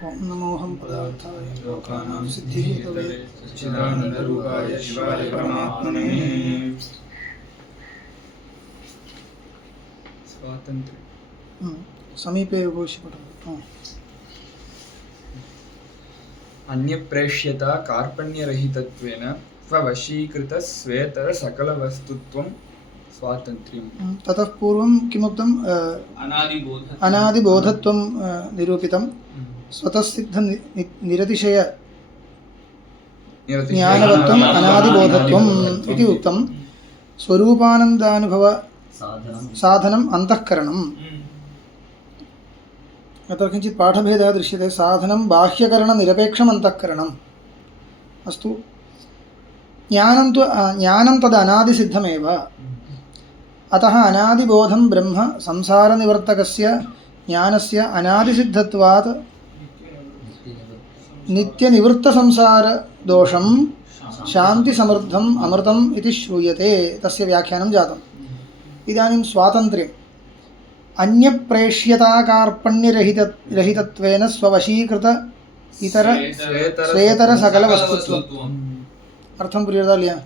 ओम नमोऽहं पदार्थाय लोकानां सिद्धिः तवे सच्चिदानन्दरूपाय शिवाय परमात्मने स्वातन्त्र्य समीपे उपविश्य पठतु। अन्यप्रेष्यता कार्पण्यरहितत्वेन स्ववशीकृतस्वेतरसकलवस्तुत्वं स्वातन्त्र्यम्। ततः पूर्वं किमुक्तम्? अनादिबोधत्वं निरूपितं। स्वतःसिद्ध निरतिशय ज्ञानवत्वम् अनादिबोधत्वम् इति उक्तं। स्वरूपानन्दानुभव साधनम् अन्तःकरणम्। अत्र किञ्चित् पाठभेदः दृश्यते। साधनं बाह्यकरणनिरपेक्षम् अन्तःकरणम् अस्तु। ज्ञानं तद् अनादिसिद्धमेव। अतः अनादिबोधं ब्रह्म संसारनिवर्तकस्य ज्ञानस्य अनादिसिद्धत्वात् नित्यनिवृत्तसंसारदोषं शान्तिसमृद्धम् अमृतम् इति श्रूयते। तस्य व्याख्यानं जातम्। इदानीं स्वातन्त्र्यम् अन्यप्रेष्यताकार्पण्यरहितत्वेन स्ववशीकृत इतर स्वेतर सकलवस्तुत्वम्। अर्थं पुर्यता इल्लैया?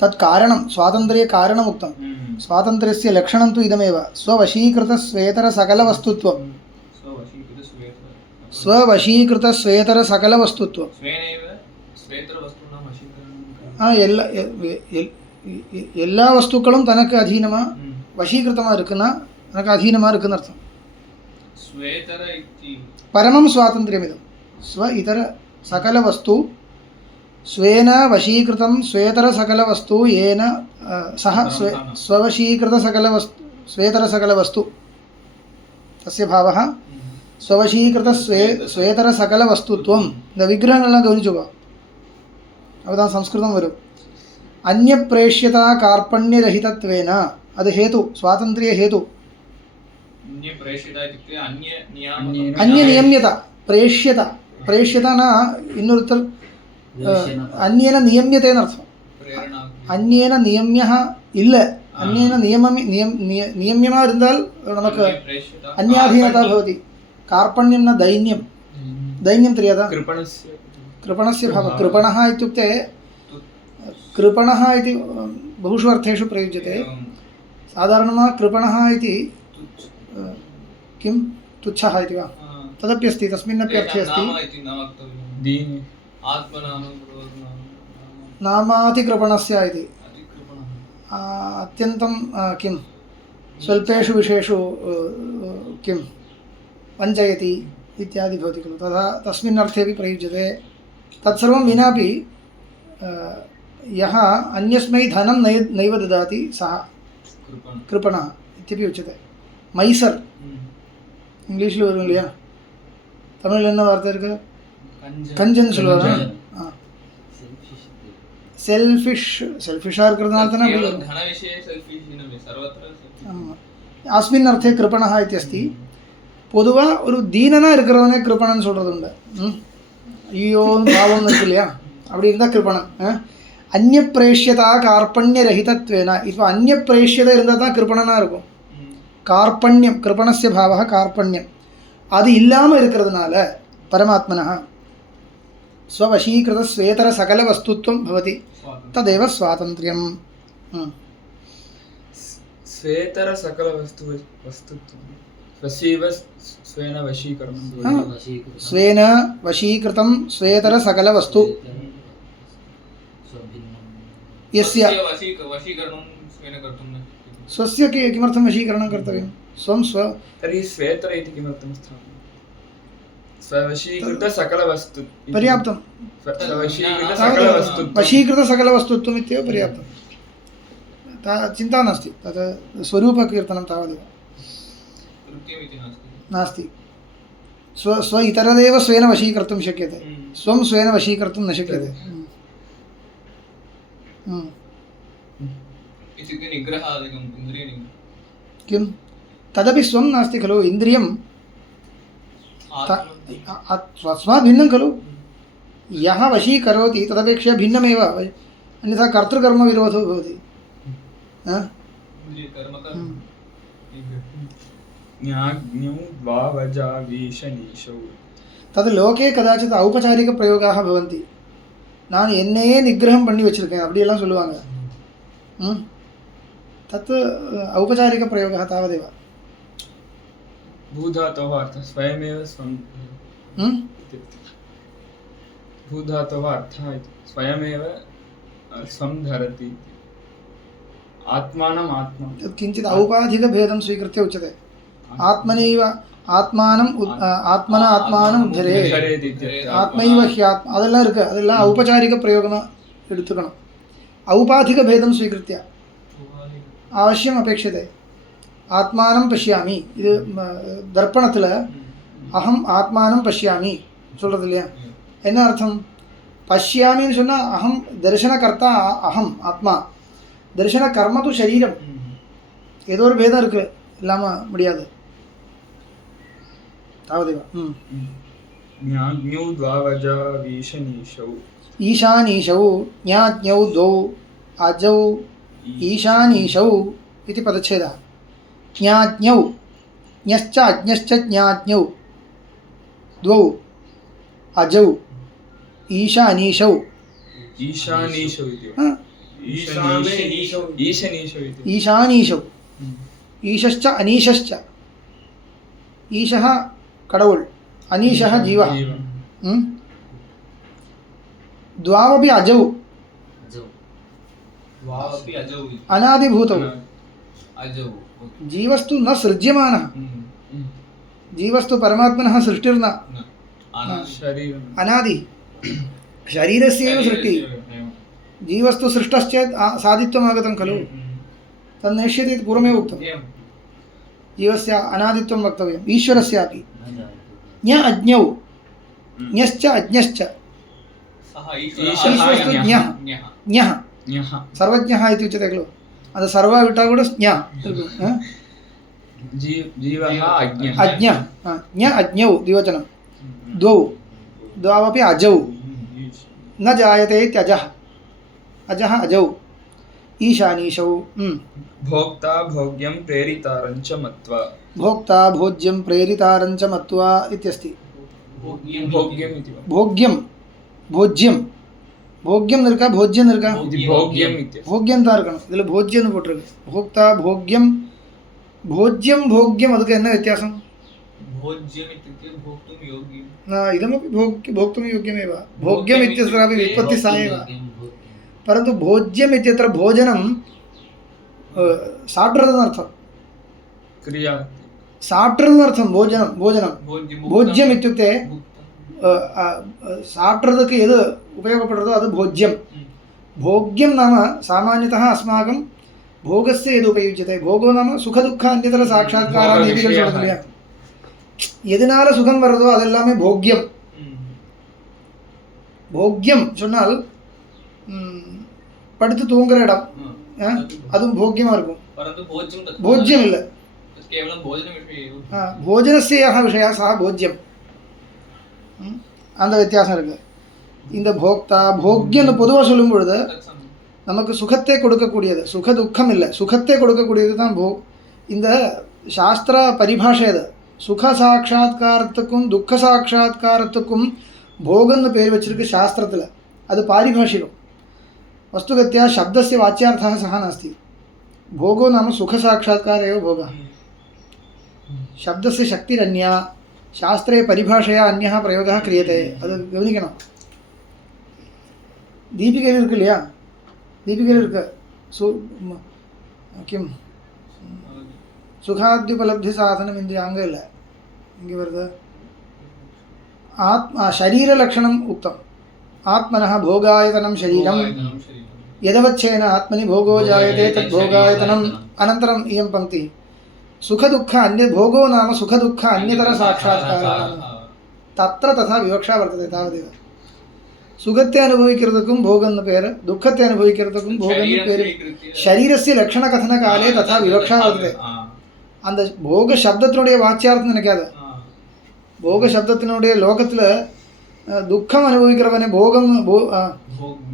तत् कारणं स्वातन्त्र्ये कारणम् उक्तं। स्वातन्त्र्यस्य लक्षणं तु इदमेव। स्ववशीकृतस्वेतरसकलवस्तुत्वं। स्ववशीकृतस्वेतरसकलवस्तुत्वं। எல்லா வஸ்துக்களும் தனக்கு அதீனமா வசீகிருத்தமாக இருக்குன்னா தனக்கு அதீனமாக இருக்குன்னு அர்த்தம். பரமம் சுவாதந்திரியம் இதம். ஸ்வ இதர சகல வஸ்து ஸ்வேன வசீகிருதம் ஸ்வேதர சகல வஸ்து ஏன சஹ ஸ்வவசீகிருத சகல வஸ்து ஸ்வேதர சகல வஸ்து தஸ்ய பாவः ஸ்வவசீகிருத ஸ்வேதர சகல வஸ்துத்வம். இந்த விக்கிரகங்கள்லாம் கவனிச்சுக்கோ, அப்பதான் சம்ஸ்கிருதம் வரும். अन्यप्रेष्यता कार्पण्यरहितत्वेन அது हेतु स्वातंत्र्य हेतु. अन्य नियम्यता प्रेष्यता प्रेष्यता न இன்னொருத்தர் अन्येन नियम्यते अर्थம். अन्येन नियम्यः இல்ல, अन्येन नियम्यமா இருந்தால் நமக்கு अन्याधीनता भवति. कार्पण्यं न दैन्यं. दैन्यं தெரியாதா? कृपणस्य भावः. कृपणः इत्युक्ते कृपणः इति बहुषु अर्थेषु प्रयुज्यते. साधारणतः कृपणः इति किं तुच्छः इति वा? तदपि अस्ति, तस्मिन्नपि अर्थे अस्ति. नामातिकृपणस्य इति अत्यन्तं किं स्वल्पेषु विषयेषु किं वञ्चयति इत्यादि भवति खलु. तथा तस्मिन् अर्थेपि प्रयुज्यते. तत्सर्वं विनापि यः अन्यस्मै धनं नैव ददाति सः कृपणः इत्यपि उच्यते. मैसर् இங்கிலீஷில் வரும் இல்லையா? தமிழில் என்ன வார்த்தை இருக்கு? கஞ்சன் சொல்லுவாங்க. செல்ஃபிஷாக இருக்கிறதுனால தானே அப்படி வரும். अस्मिन् अर्थे कृपणः इत्यस्ति. பொதுவாக ஒரு தீனனாக இருக்கிறவனே கிருப்பணன்னு சொல்கிறது உண்டு. ஐயோன்னு பாவம்னு இருக்கு இல்லையா? அப்படி இருந்தால் கிருப்பணன். अन्यप्रेष्यता कार्पण्यरहितत्वेन. இப்போ अन्यप्रेष्यता இருந்தால் தான் கிருப்பணனாக இருக்கும். कार्पण्यं कृपणस्य भावः कार्पण्यं. அது இல்லாமல் இருக்கிறதுனால परमात्मनः स्ववशीकृतस्वेतरसकलवस्तुत्वं भवति. तदेव स्वातन्त्र्यं. स्वेतरसकलवस्तुत्वं स्वस्यैव स्वेन वशीकरणं. स्वेन वशीकृतं स्वेतरसकलवस्तु यस्य स्वस्य किमर्थं वशीकरणं कर्तव्यं? स्वं स्व. तर्हि स्वेतर इति किमर्थं स्थानं? स्ववशीकृतसकलवस्तु पर्याप्तं. वशीकृतसकलवस्तुत्वम् इत्येव पर्याप्तं. चिन्ता नास्ति. तत् स्वरूपकीर्तनं तावदेव नास्ति. स्व इतरदेव स्वेन वशीकर्तुं शक्यते. स्वं स्वेन वशीकर्तुं न शक्यते. किं तदपि स्वं नास्ति खलु. इन्द्रियं स्वस्मात् भिन्नं खलु. यः वशीकरोति तदपेक्षया भिन्नमेव. अन्यथा कर्तृकर्मविरोधो भवति. ज्ञाग्न्यौ द्वावजावीशनीशौ तद् लोके कदाचित् औपचारिकप्रयोगाः भवन्ति நான் என்னையே நிகிரகம் பண்ணி வச்சுருக்கேன் அப்படியெல்லாம் சொல்லுவாங்க तत् औपचारिकप्रयोगः तावदेव भूधातोः अर्थः स्वयमेव स्वं भूधातोः अर्थः इति स्वयमेव स्वं धरति आत्मानम् आत्मा तत् किञ्चित् औपाधिकभेदं स्वीकृत्य उच्यते आत्मनैव ஆத்மானம் ஆத்மன ஆத்மானம் உத்தரேத் ஆத்மைவ ஹ்யாத்மா அதெல்லாம் இருக்குது அதெல்லாம் ஔபச்சாரிக பிரயோகமாக எடுத்துக்கணும் औपाधिक भेदं स्वीकृत्य அவசியம் அபேட்சதே ஆத்மானம் பஷ்யாமி இது தர்ப்பணத்தில் அகம் ஆத்மானம் பஷ்யாமி சொல்கிறது இல்லையா என்ன அர்த்தம் பஷ்யாமின்னு சொன்னால் அகம் தரிசனகர்த்தா அகம் ஆத்மா தரிசன கர்ம து சரீரம் ஏதோ ஒரு பேதம் இருக்குது இல்லாமல் முடியாது तावदेव ज्ञाग्न्यौ द्वावजावीशनीशौ ईशानीशौ ज्ञाज्ञौ द्वौ अजौ ईशानीशौ इति पदच्छेदः ज्ञाज्ञौ ज्ञश्च अज्ञश्च ज्ञाज्ञौ द्वौ अजौ ईशानीशौ ईशानीशौ इति ईशनीशौ इति ईशानीशौ ईशश्च अनीशश्च ईशः கடவுள் அனீஷः ஜீவः द्वावपि अजौ अनादिभूतौ जीवस्तु न सृज्यमानः जीवस्तु परमात्मनः सृष्टिर्न अनादि शरीरस्यैव सृष्टिः जीवस्तु सृष्टश्चेत् सादित्वम् आगतं खलु तन्नेष्यते इति पूर्वमेव उक्तं जीवस्य अनादित्वं वक्तव्यम् ईश्वरस्यापि ज्ञ अज्ञौ ज्ञश्च अज्ञश्च ईश्वरस्तु ज्ञः ज्ञः सर्वज्ञः इति उच्यते खलु ಅದು ಸರ್ವ ಬಿಟ್ಟಾಗ ಕೂಡ ಜ್ಞ जीवः अज्ञः अज्ञः ज्ञ अज्ञौ द्विवचनं द्वौ द्वावपि अजौ न जायते इत्यजः अजः अजौ ईशानीशौ भोक्ता भोग्यं प्रेरितारञ्च मत्वा भोक्ता भोज्यं प्रेरितारञ्च मत्वा इत्यस्ति भोग्यम् इति वा भोग्यं भोज्यं भोग्यं இருக்கா भोज्यं இருக்கா भोग्यम् इति भोग्यं தான் இருக்கணும் இதில் भोज्यம்னு போட்டிருக்கு भोक्ता भोग्यं भोज्यं भोग्यं அதுக்கு என்ன வித்தியாசம் भोज्यम् इत्युक्ते भोक्तुं योग्यं इदमपि भोक्तुं योग्यमेव भोग्यम् इत्यत्रापि व्युत्पत्तिः सा एव परन्तु भोज्यम् इत्यत्र भोजनं साप्टर्थम् क्रिया साप्टर्थम् भोजनं भोजनं भोज्यम् इत्युक्ते साप्टर्थಕ್ಕೆ यद् उपयोगपडतो ಅದು भोज्यं भोग्यं नाम सामान्यतः अस्माकं भोगस्य यद् उपयुज्यते भोगो नाम सुखदुःखान्यतरसाक्षात्कारान् नीतिகள் சொல்றது இல்லையா எதனால சுகம் வருதோ அதெல்லாமே भोग्यं भोग्यं சொன்னால் படுத்து தூங்குற இடம் அதுவும் भोग्यமா இருக்கும் परन्तु भोज्यम् இல்ல केवलं भोजनविषये भोजनस्य यः विषयः सः भोज्यं அந்த வித்தியாசம் இருக்குது இந்த போக்தா போக்யன்னு பொதுவாக சொல்லும் பொழுது நமக்கு சுகத்தை கொடுக்கக்கூடியது சுக துக்கம் இல்லை சுகத்தை கொடுக்கக்கூடியது தான் இந்த சாஸ்திர பரிபாஷை அது சுக சாட்சா்காரத்துக்கும் துக்க சாட்சா்காரத்துக்கும் போகன்னு பேர் வச்சிருக்கு சாஸ்திரத்தில் அது பாரிபாஷிகம் वस्तुगत्या शब्दस्य वाच्यार्थः सः नास्ति भोगो नाम सुखसाक्षात्कार एव भोगः शब्दस्य शक्तिरन्या शास्त्रे परिभाषया अन्यः प्रयोगः क्रियते அது கவனிக்கணும் दीपिकैल இருக்கு இல்லையா दीपिकैल இருக்கு किं सुखाद्युपलब्धि साधनम् इन्द्रिय अङ्ग ಇಲ್ಲ இங்கே வருது शरीरलक्षणम् उक्तम् आत्मनः भोगायतनं शरीरं यदवच्छेन आत्मनि भोगो जायते तद् भोगायतनम् अनन्तरम् इयं पङ्क्ति सुखदुःख अन्य भोगो नाम सुखदुःख अन्यतर साक्षात्कारः तत्र तथा विवक्षा वर्तते तावदेव सुखத்தை அனுபவிக்கிறதுக்கும் भोगன்னு பேர் दुःखத்தை அனுபவிக்கிறதுக்கும் भोगன்னு பேர் शरीरस्य लक्षणकथनकाले तथा विवक्षा वर्तते அந்த भोग शब्दத்தினுடைய வாச்சியார்த்தம் நினைக்காத भोग शब्दத்தினுடைய லோகத்தில் துக்கம் அனுபவிக்கிறவனே போகம்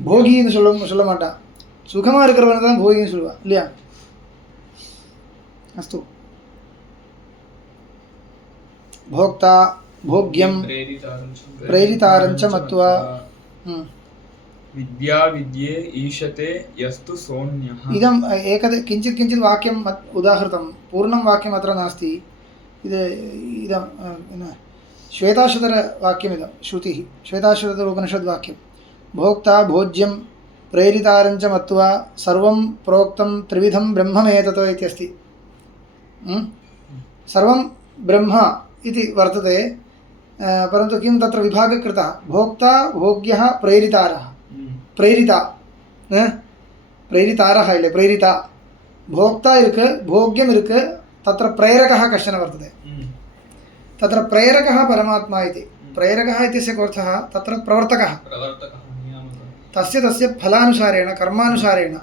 போகின்னு சொல்ல மாட்டான் சுகமாக இருக்கிறவனை தான் போகின்னு சொல்லுவான் இல்லையா அஸ்து भोक्ता भोग्यं प्रेरितारञ्च मत्वा विद्या विद्ये ईशते यस्तु सोऽन्यः इदम् किञ्चित् किञ्चित् वाक्यम् उदाहृतं पूर्णं वाक्यम् अत्र नास्ति इदं श्वेताश्वतरवाक्यमिदं श्रुतिः श्वेताश्वतरोपनिषद्वाक्यं भोक्ता भोज्यं प्रेरितारञ्च मत्वा सर्वं प्रोक्तं त्रिविधं ब्रह्ममेतत् इत्यस्ति सर्वं ब्रह्म इति वर्तते परन्तु किं तत्र विभागः कृतः भोक्ता भोग्यः प्रेरितारः प्रेरिता प्रेरितारः इल्ले प्रेरिता भोक्ता इरुक्कु भोग्यम् इरुक्कु तत्र प्रेरकः कश्चन वर्तते तत्र प्रेरकः परमात्मा इति प्रेरकः इत्यस्य अर्थः तत्र प्रवर्तकः तस्य तस्य फलानुसारेण कर्मानुसारेण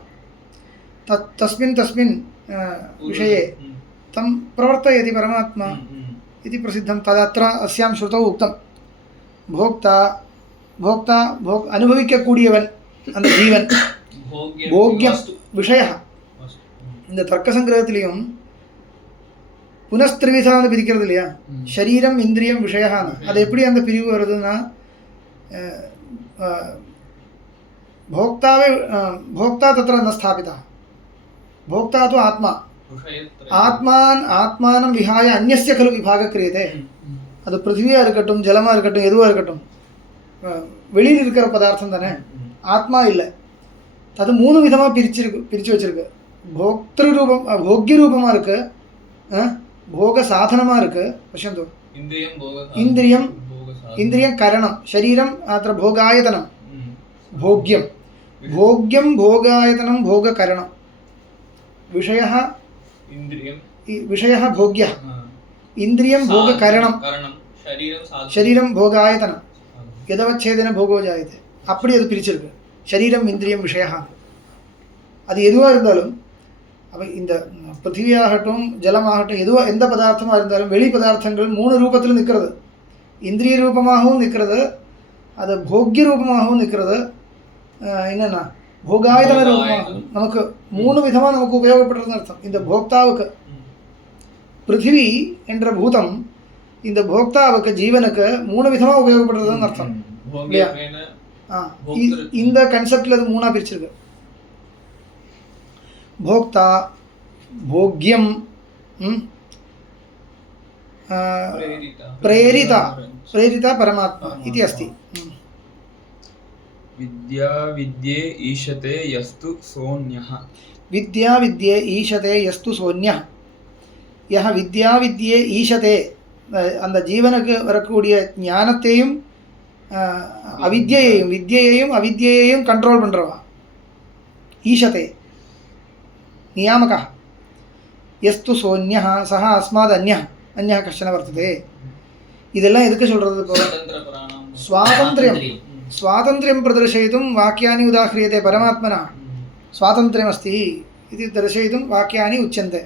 तस्मिन् विषये तं प्रवर्तयति परमात्मा इति प्रसिद्धं तदत्र अस्यां श्रुतौ उक्तं भोक्ता अनुभविक्कக்கூடியவன் அந்த ஜீவன் போக்யம் விஷயः இந்த தர்க்க சங்கிரகத்திலையும் புனஸ்திரிவிதான்னு பிரிக்கிறது இல்லையா சரீரம் இந்திரியம் விஷயம்னு அது எப்படி அந்த பிரிவு வருதுன்னா भोक्ता तत्र न स्थापितः भोक्ता तु आत्मा आत्मानं विहाय अन्यस्य खलु विभागः क्रियते அது பிருத்திவியா இருக்கட்டும் ஜலமா இருக்கட்டும் எதுவா இருக்கட்டும் வெளியில் இருக்கிற பதார்த்தம் தானே ஆத்மா இல்லை அது மூணு விதமாக பிரித்து வச்சிருக்கு போக்திரு ரூபம் போக்ய ரூபமாக இருக்கு भोग साधनमा पश्यन्तु इन्द्रियं करणं शरीरम अत्र भोगायतनं भोग्यं भोग्यं भोगायतनं भोगकरणं विषयः भोग्यः इन्द्रियं भोगकरणं शरीरं भोगायतनं यदवच्छेदेन भोगो जायते அப்படி அது பிரிச்சிருக்கு शरीरम इन्द्रियं विषयः அது எதுவா இருந்தாலும் அப்ப இந்த பிருத்திவியாகட்டும் ஜலமாகட்டும் எதுவா எந்த பதார்த்தமாக இருந்தாலும் வெளி பதார்த்தங்கள் மூணு ரூபத்தில் நிற்கிறது இந்திரிய ரூபமாகவும் நிற்கிறது அது போக்ய ரூபமாகவும் நிற்கிறது என்னென்னா போகாயுதன ரூபமாகவும் நமக்கு மூணு விதமாக நமக்கு உபயோகப்படுறதுன்னு அர்த்தம் இந்த போக்தாவுக்கு பிருத்திவி என்ற பூதம் இந்த போக்தாவுக்கு ஜீவனுக்கு மூணு விதமாக உபயோகப்படுறதுன்னு அர்த்தம் இந்த கன்செப்டில் அது மூணாக பிரிச்சிருக்கு भोक्ता भोग्यम प्रेरिता प्रेरिता परमात्मा इति अस्ति विद्या विद्ये ईशते यस्तु सोऽन्यः विद्या विद्ये ईशते यस्तु सोऽन्यः यह विद्या विद्ये ईशते அந்த ஜீவனுக்கு வரக்கூடிய ஞானத்தையும் வித்யையையும் அவித்யையையும் கண்ட்ரோல் பண்றவா ஈஷதே नियामकः यस्तु सोऽन्यः सः अस्माद् अन्यः कश्चन वर्तते இதெல்லாம் எதுக்கு சொல்றது இப்போ स्वातन्त्र्यं प्रदर्शयितुं वाक्यानि उदाह्रियते परमात्मना स्वातन्त्र्यम् अस्ति इति दर्शयितुं वाक्यानि उच्यन्ते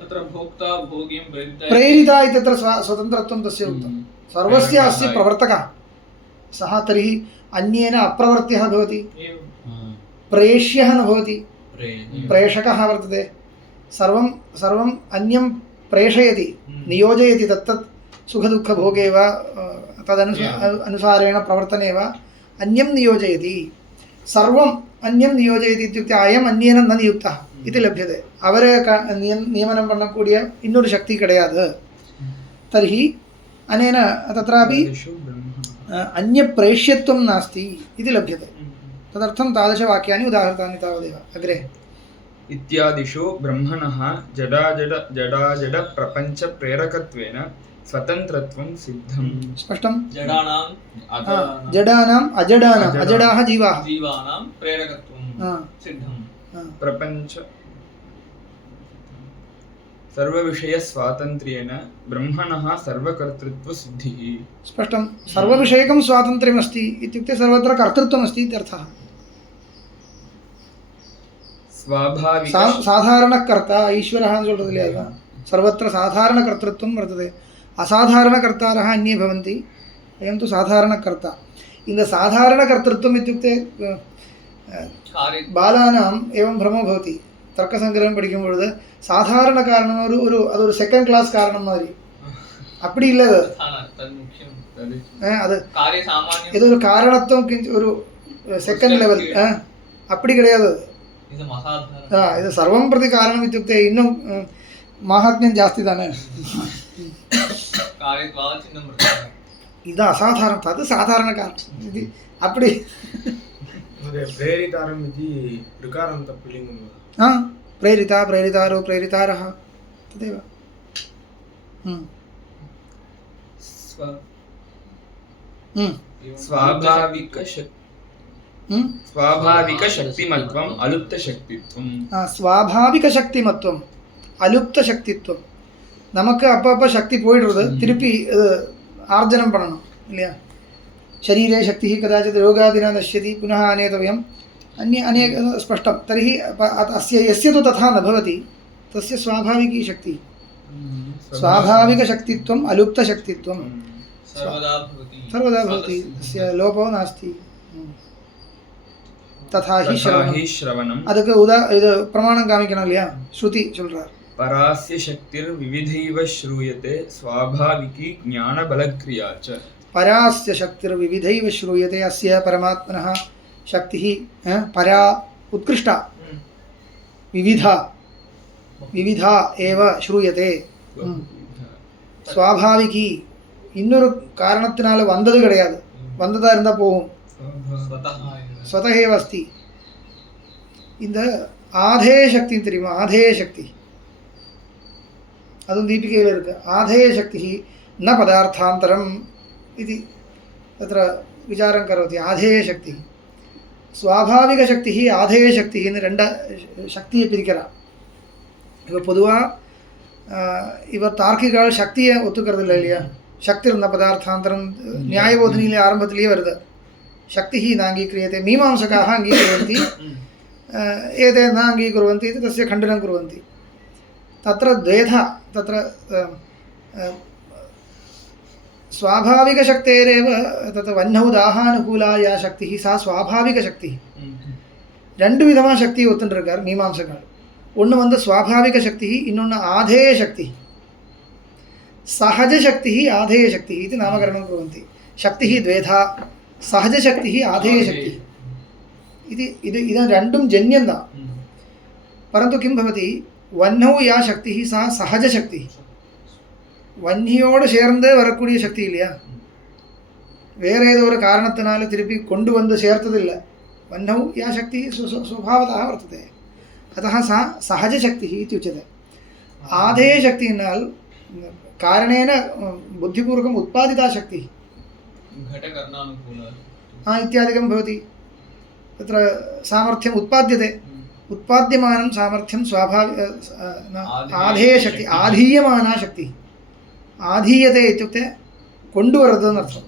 तत्र भोक्ता भोग्यं प्रेरिता इत्यत्र स्वतन्त्रत्वं तस्य उक्तं सर्वस्य अस्य प्रवर्तकः सः तर्हि अन्येन अप्रवर्त्यः भवति प्रेष्यः न भवति प्रेषकः वर्तते सर्वम् अन्यं प्रेषयति नियोजयति तत्तत् सुखदुःखभोगे वा तदनुसारेण प्रवर्तने वा अन्यं नियोजयति सर्वम् अन्यं नियोजयति इत्युक्ते अयम् अन्येन न नियुक्तः इति लभ्यते அவரே நியமனம் பண்ணக்கூடிய இன்னொரு சக்தி கிடையாது तर्हि अनेन तत्रापि अन्यप्रेष्यत्वं नास्ति इति लभ्यते तदर्थं तादृशवाक्यानि उदाहृतानि तावदेव अग्रे इत्यादिषु ब्रह्मणः जडाजड प्रपञ्च प्रेरकत्वेन स्वतन्त्रत्वं सिद्धम् स्पष्टं जडानाम् अजडाः जीवानां प्रेरकत्वं सिद्धं प्रपञ्च सर्वविषयस्वातन्त्र्येण ब्रह्मणः सर्वकर्तृत्वसिद्धिः स्पष्टं सर्वविषयकं स्वातन्त्र्यमस्ति इत्युक्ते सर्वत्र कर्तृत्वमस्ति इत्यर्थः साधारणकर्ता ईश्वरः சொல்றதில்லையா सर्वत्र साधारणकर्तृत्वं वर्तते असाधारणकर्तारः अन्ये भवन्ति अयं तु साधारणकर्ता இந்த साधारणकर्तृत्वम् इत्युक्ते बालानाम् एवं भ्रमो भवति தர்க்கசங்கிரகம் படிக்கும் பொழுது சாதாரண காரணம் அது ஒரு செகண்ட் கிளாஸ் காரணம் மாதிரி. அப்படி இல்லை அது. அது இது ஒரு காரணத்துவம் ஒரு செகண்ட் லெவல். அப்படி கிடையாது. இது சர்வம் பிரதி காரணம் இत्युक्ते இன்னும் மாஹாத்மியம் ஜாஸ்தி தானே. இது அசாதாரணம், அது சாதாரண காரணம். இது அப்படி प्रेरितारम् इति ऋकारान्त पुल्लिङ्गं प्रेरिता प्रेरितारो प्रेरितारः तदेव. स्वाभाविकशक्तिमत्वम् अलुप्तशक्तित्वम्. स्वाभाविकशक्तिमत्वம் அலுப்தசக்தித்வம். நமக்கு அப்பப்போ சக்தி போயிடுறது, திருப்பி ஆர்ஜனம் பண்ணணும் இல்லையா. शरीरे शक्तिः कदाचित् रोगादिना नश्यति, पुनः आनेतव्यम्. अनेक स्पष्टं. तर्हि अस्य यस्य तु तथा न भवति तस्य स्वाभाविकी शक्तिः. स्वाभाविकशक्तित्वम् अलुप्तशक्तित्वं सर्वदा भवति, तस्य लोपो नास्ति. तथा हि श्रवणम्. அதுக்கு இது பிரமாணம் காமிக்கணும் இல்லையா. ஸ்ருதி சொல்றார். परास्य शक्तिर्विविधैव श्रूयते स्वाभाविकी ज्ञानबलक्रिया च. परास्य शक्तिर्विविधैव श्रूयते. अस्य परमात्मनः शक्तिः परा उत्कृष्टा विविधा एव श्रूयते. स्वाभाविकी இன்னொரு காரணத்தினால வந்தது கிடையாது. வந்ததா இருந்தா போகும். स्वतः अस्ति. இந்த ஆதேய சக்தி தெரியுமா? ஆதேய சக்தி அதுவும் தீபிகையில் இருக்கு. ஆதேய சக்தி न पदार्थान्तरम् इति तत्र विचारं करोति. आधेयशक्तिः स्वाभाविकशक्तिः आधेयशक्तिः इन्न ரெண்ட சக்தியை பிரிக்கிறார். இப்போ பொதுவாக இவர் தார்க்கிகள் சக்தியை ஒத்துக்கிறது இல்லை இல்லையா. சக்தி இருந்த பதார்த்தாந்தரம் நியாயபோதனையிலே ஆரம்பத்திலேயே வருது. शक्तिः नाङ्गीक्रियते. मीमांसकाः अङ्गीकुर्वन्ति, एते न अङ्गीकुर्वन्ति इति तस्य खण्डनं कुर्वन्ति. तत्र द्वेधा. तत्र स्वाभाविकशक्तेरेव तत् वह्नौ दाहानुकूला या शक्तिः सा स्वाभाविकशक्तिः. ரெண்டு விதமாக சக்தியை ஒத்துருக்கார் மீமாம்சகால். ஒன்று வந்து स्वाभाविक शक्तिः, இன்னொன்று आधेय शक्तिः. सहज शक्तिः आधेय शक्तिः इति नामकरणं कुर्वन्ति. शक्तिः द्वेधा, सहज शक्तिः आधेय शक्तिः इति. इदं ரெண்டும் ஜன்யந்தான். परन्तु किं भवति, वह्नौ या शक्तिः सा सहज शक्तिः. வன்னியோடு சேர்ந்தே வரக்கூடிய சக்தி இல்லையா. வேறு ஏதோ ஒரு காரணத்தினால திருப்பி கொண்டு வந்து சேர்த்ததில்லை. वह्नौ या शक्तिः स्वभावतः वर्तते. अतः सा सहजशक्तिः इत्युच्यते. आधेयशक्तिनाल् कारणेन बुद्धिपूर्वकम् उत्पादिता शक्तिः इत्यादिकं भवति. तत्र सामर्थ्यम् उत्पाद्यते. उत्पाद्यमानं सामर्थ्यं आधेयशक्ति, आधीयमाना शक्तिः. आधीयते इत्युक्ते कोण्डुवरतु अर्थं.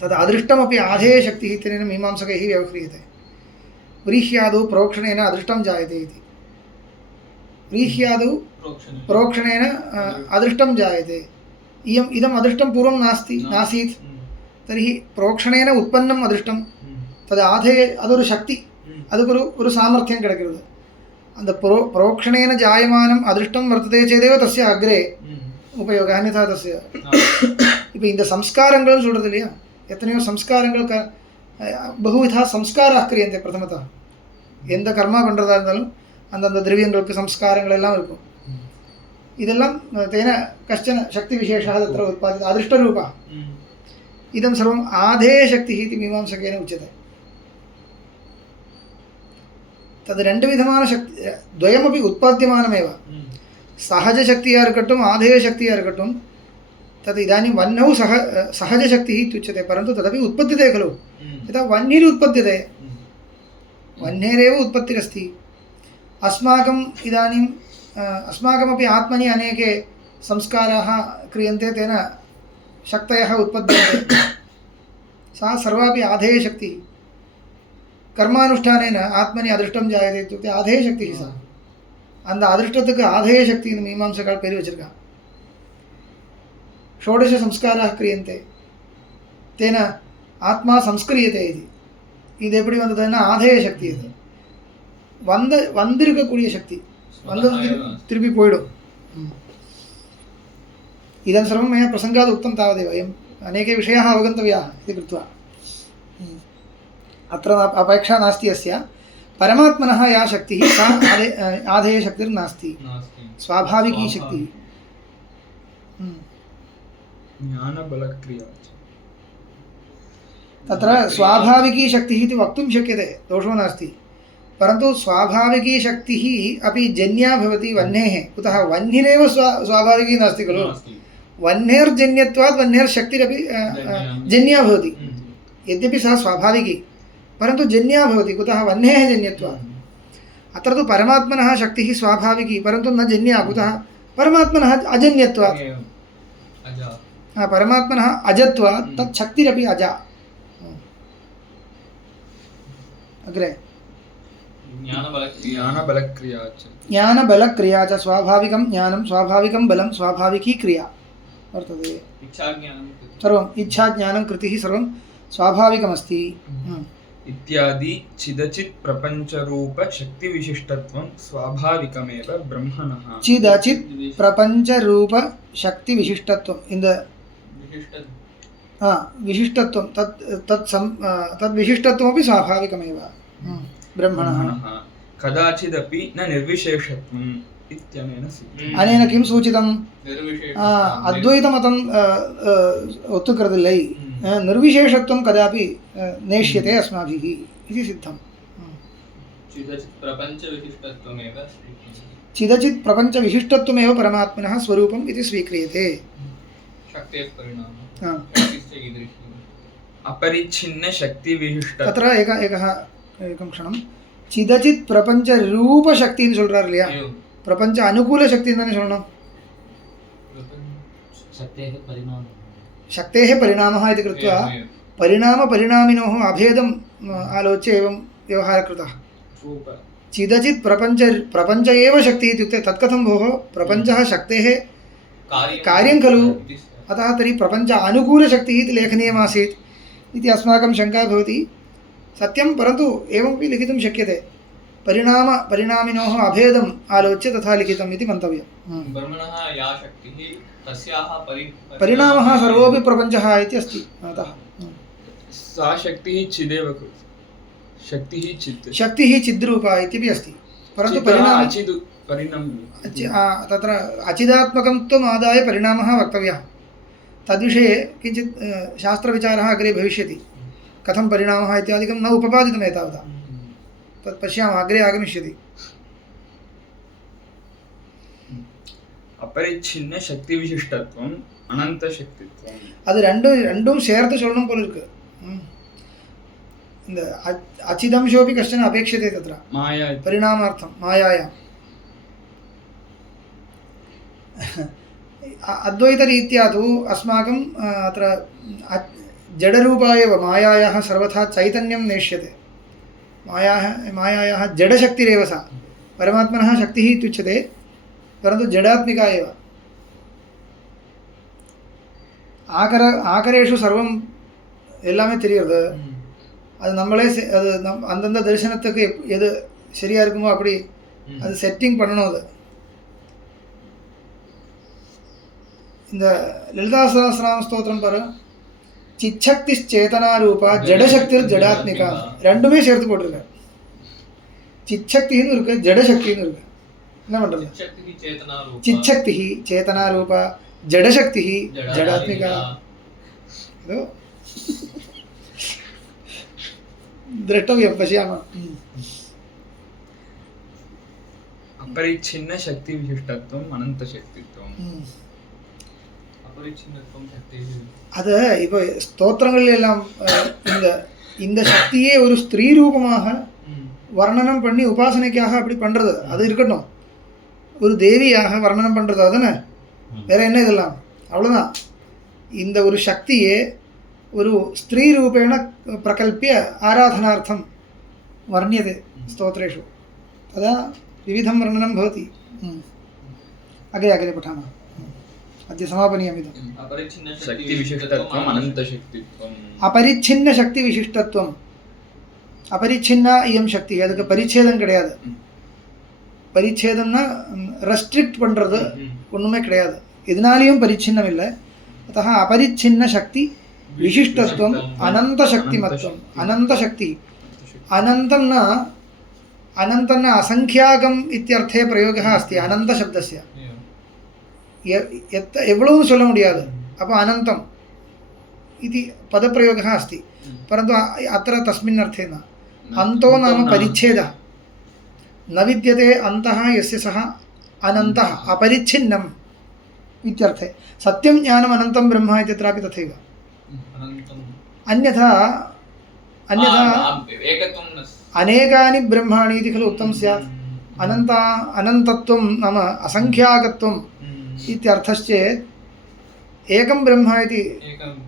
तद् अदृष्टमपि आधेयशक्तिः इत्यनेन मीमांसकैः व्यवह्रियते. व्रीह्यादौ प्रोक्षणेन अदृष्टं जायते इति. व्रीह्यादौ प्रोक्षणेन अदृष्टं जायते. इदम् अदृष्टं पूर्वं नासीत्. तर्हि प्रोक्षणेन उत्पन्नम् अदृष्टं. तद् आधेय अदोरु शक्ति, अदुकोरु ओरु सामर्थ्यं किडक्किरुतु. अंद प्रोक्षणेन जायमानम् अदृष्टं वर्तते चेदेव तस्य अग्रे उपयोग. अन्यथा तस्य இப்போ இந்த சம்ஸ்காரங்கள் சொல்கிறது இல்லையா. எத்தனையோ சம்ஸ்காரங்கள் பகுவிதா சம்ஸ்காராக கிரியந்தே. பிரதமதா எந்த கர்மா பண்ணுறதா இருந்தாலும் அந்தந்த திரவியங்களுக்கு சம்ஸ்காரங்கள் எல்லாம் இருக்கும். இதெல்லாம் தேன கஷ்டன சக்தி விசேஷः तत्र उत्पादित अदृष्टरूपः. इदं सर्वम् आधेयशक्तिः इति मीमांसकेन उच्यते. तद् ரெண்டு விதமான சக்தி, द्वयमपि उत्पाद्यमानमेव. सहजशक्तिया இருக்கட்டும் आधेयशक्तिया இருக்கட்டும், तद् इदानीं वह्नौ सहजशक्तिः इत्युच्यते. परन्तु तदपि उत्पद्यते खलु. यथा वह्निरुत्पद्यते, वह्नेरेव उत्पत्तिरस्ति. अस्माकम् इदानीम् अस्माकमपि आत्मनि अनेके संस्काराः क्रियन्ते, तेन शक्तयः उत्पद्यन्ते. सा सर्वापि आधेयशक्तिः. कर्मानुष्ठानेन आत्मनि अदृष्टं जायते इत्युक्ते आधेयशक्तिः सा. அந்த அதிர்ஷ்டத்துக்கு ஆதேய சக்தின்னு மீமாம்சகால் பேர் வச்சிருக்கான். षोडश संस्काराः क्रियन्ते, तेन आत्मा संस्क्रियते इति. இது எப்படி வந்ததுன்னா ஆதேய சக்தி. இது வந்திருக்கக்கூடிய சக்தி வந்தது திருப்பி போயிடும். இதं सर्वं मया प्रसङ्गात् उक्तं तावदेव. एवम् अनेके विषयाः अवगन्तव्याः इति कृत्वा अत्र अपेक्षा नास्ति अस्य. परमात्मनः या शक्तिः सा आधेयशक्तिर्नास्ति, स्वाभाविकी शक्तिः. ज्ञानबलक्रिया तत्र स्वाभाविकी शक्तिः इति वक्तुं शक्यते, दोषो नास्ति. परन्तु स्वाभाविकी शक्तिः अपि जन्या भवति वह्नेः. कुतः? वह्निरेव स्वाभाविकी नास्ति खलु. वह्नेर्जन्यत्वात् वह्नेर्शक्तिरपि जन्या भवति. यद्यपि सा स्वाभाविकी परन्तु जन्या भवति. कुतः? वह्नेः जन्यत्वात्. अत्र तु परमात्मनः शक्तिः स्वाभाविकी परन्तु न जन्या. कुतः? परमात्मनः अजन्यत्वात्. परमात्मनः अजत्वात् तत् शक्तिरपि अजा. अग्रे ज्ञानबलक्रिया च स्वाभाविकं ज्ञानं स्वाभाविकं बलं स्वाभाविकी क्रिया वर्तते. सर्वम् इच्छाज्ञानं कृतिः सर्वं स्वाभाविकमस्ति. इत्यादि चिदचित् प्रपञ्चरूप शक्तिविशिष्टत्वं स्वाभाविकमेव ब्रह्मणः. चिदचित् प्रपञ्चरूप शक्तिविशिष्टत्वं இந்த विशिष्टत्वं तत् विशिष्टत्वमपि स्वाभाविकमेव ब्रह्मणः. कदाचिदपि न निर्विशेषत्वम् इत्यनेन सिद्धम्. अनेन किं सूचितम्? अद्वैतमतं ಒತ್ತುಕರದಿಲ್ಲೈ. निर्विशेषत्वं कदापि नेष्यते अस्माभिः इति सिद्धम्. चिदचित् प्रपञ्चविशिष्टत्वमेव परमात्मनः स्वरूपम् इति स्वीक्रियते. अपरिच्छिन्न शक्तिविशिष्ट. तत्र एकं क्षणं. चिदचित् प्रपञ्चरूपशक्तिன்னு சொல்றார் இல்லையா? प्रपञ्च अनुकूल शक्तिன்னு தானே சொல்லணும். शक्तेः परिणामः इति कृत्वा परिणामपरिणामिनोः अभेदम् आलोच्य एवं व्यवहारः कृतः. चिदचित् प्रपञ्च एव शक्तिः इत्युक्ते तत्कथं भोः? प्रपञ्चः शक्तेः कार्यं खलु. अतः तर्हि प्रपञ्च अनुकूलशक्तिः इति लेखनीयमासीत् इति अस्माकं शङ्का भवति. सत्यं, परन्तु एवमपि लिखितुं शक्यते. परिणामिनोः अभेदम् आलोच्य तथा लिखितम् इति मन्तव्यम्. परिणामः सर्वोऽपि प्रपञ्चः इति अस्ति. अतः सा शक्तिः चिदेव. शक्तिः चिद्रूपा इत्यपि अस्ति. परन्तु तत्र अचिदात्मकत्वम् आदाय परिणामः वक्तव्यः. तद्विषये किञ्चित् शास्त्रविचारः अग्रे भविष्यति. कथं परिणामः इत्यादिकं न उपपादितम् एतावता. तत् पश्यामः, अग्रे आगमिष्यति. अपरिच्छिन्न शक्तिविशिष्टत्वம் அனந்த சக்தித்வம். அது ரெண்டும் சேர்த்து சொல்லணும் போல இருக்கு. இந்த अचिदंशोऽपि कश्चन अपेक्षते तत्र माया परिणामार्थं मायायाम्. अद्वैतरीत्या तु अस्माकं अत्र जडरूपा एव मायायाः सर्वथा चैतन्यं नेष्यते. मायायाः जडशक्तिरेव सा. परमात्मनः शक्तिः इत्युच्यते परन्तु जडात्मिका एव. ஆகரேஷு சர்வம் எல்லாமே தெரியுது. அது நம்மளே அது அந்தந்த தரிசனத்துக்கு எது சரியாக இருக்குமோ அப்படி அது செட்டிங் பண்ணணும். அது இந்த லலிதா சஹஸ்ரநாம ஸ்தோத்திரம் பாரு. சிச்சக்தி சேதனா ரூபா ஜடசக்திர் ஜடாத்மிகா ரெண்டுமே சேர்த்து போட்டிருக்காரு. சிச்சக்தின்னு இருக்கு, ஜடசக்தின்னு இருக்கு. என்ன பண்றது? சிச்சக்தி சேதனா ரூபா ஜடசக்தி ஜடாத்மிகா. द्रष्टव्यं पश्यामः. अपरिच्छिन्न शक्तिविशिष्टत्वम् अनन्तशक्तित्वम्. அது இப்போ ஸ்தோத்திரங்கள் எல்லாம் இந்த சக்தியே ஒரு ஸ்திரீ ரூபமாக வர்ணனம் பண்ணி உபாசனைக்காக அப்படி பண்ணுறது அது இருக்கட்டும். ஒரு தேவியாக வர்ணனம் பண்ணுறது அதுதானே, வேற என்ன இதெல்லாம்? அவ்வளோதான். இந்த ஒரு சக்தியே ஒரு ஸ்திரீ ரூपेण प्रकल्प्य आराधनार्थं वर्ण्यते स्तोत्रेषु. तदा विविधं वर्णनं भवति. अग्रे अग्रे पठामः. अद्य समापनीयमिदम्. शक्तिविशिष्टत्वम् अनन्तशक्तित्वम्. अपरिच्छिन्नशक्तिविशिष्टत्वं அபரிச்சின்னா இயம் சக்தி, அதுக்கு பரிச்சேதம் கிடையாது. பரிச்சேதம்னா ரெஸ்ட்ரிக்ட் பண்ணுறது ஒன்றுமே கிடையாது, எதனாலையும் பரிச்சின்னம் இல்லை. அத்தः அபரிச்சின்ன சக்தி விசிஷ்டத்துவம் அனந்த சக்தி மத்துவம். அனந்த சக்தி, अनन्तम्ना अनन्तम्ना असङ्ख्याकम् इत्यर्थे प्रयोगः अस्ति अनन्तशब्दस्य. எவ்வளவு சொல்ல முடியாது, அப்போ அனந்தம் इति पदप्रयोगः अस्ति. परन्तु अत्र तस्मिन् अर्थे न. अन्तो नाम परिच्छेदः, न विद्यते अन्तः यस्य सः अनन्तः अपरिच्छिन्नम् इत्यर्थे. सत्यं ज्ञानम् अनन्तं ब्रह्म इत्यत्रापि तथैव. अन्यथा अनेकानि ब्रह्माणि इति खलु उक्तं स्यात्. अनन्तत्वं नाम असङ्ख्याकत्वम् इत्यर्थश्चेत् एकं ब्रह्म इति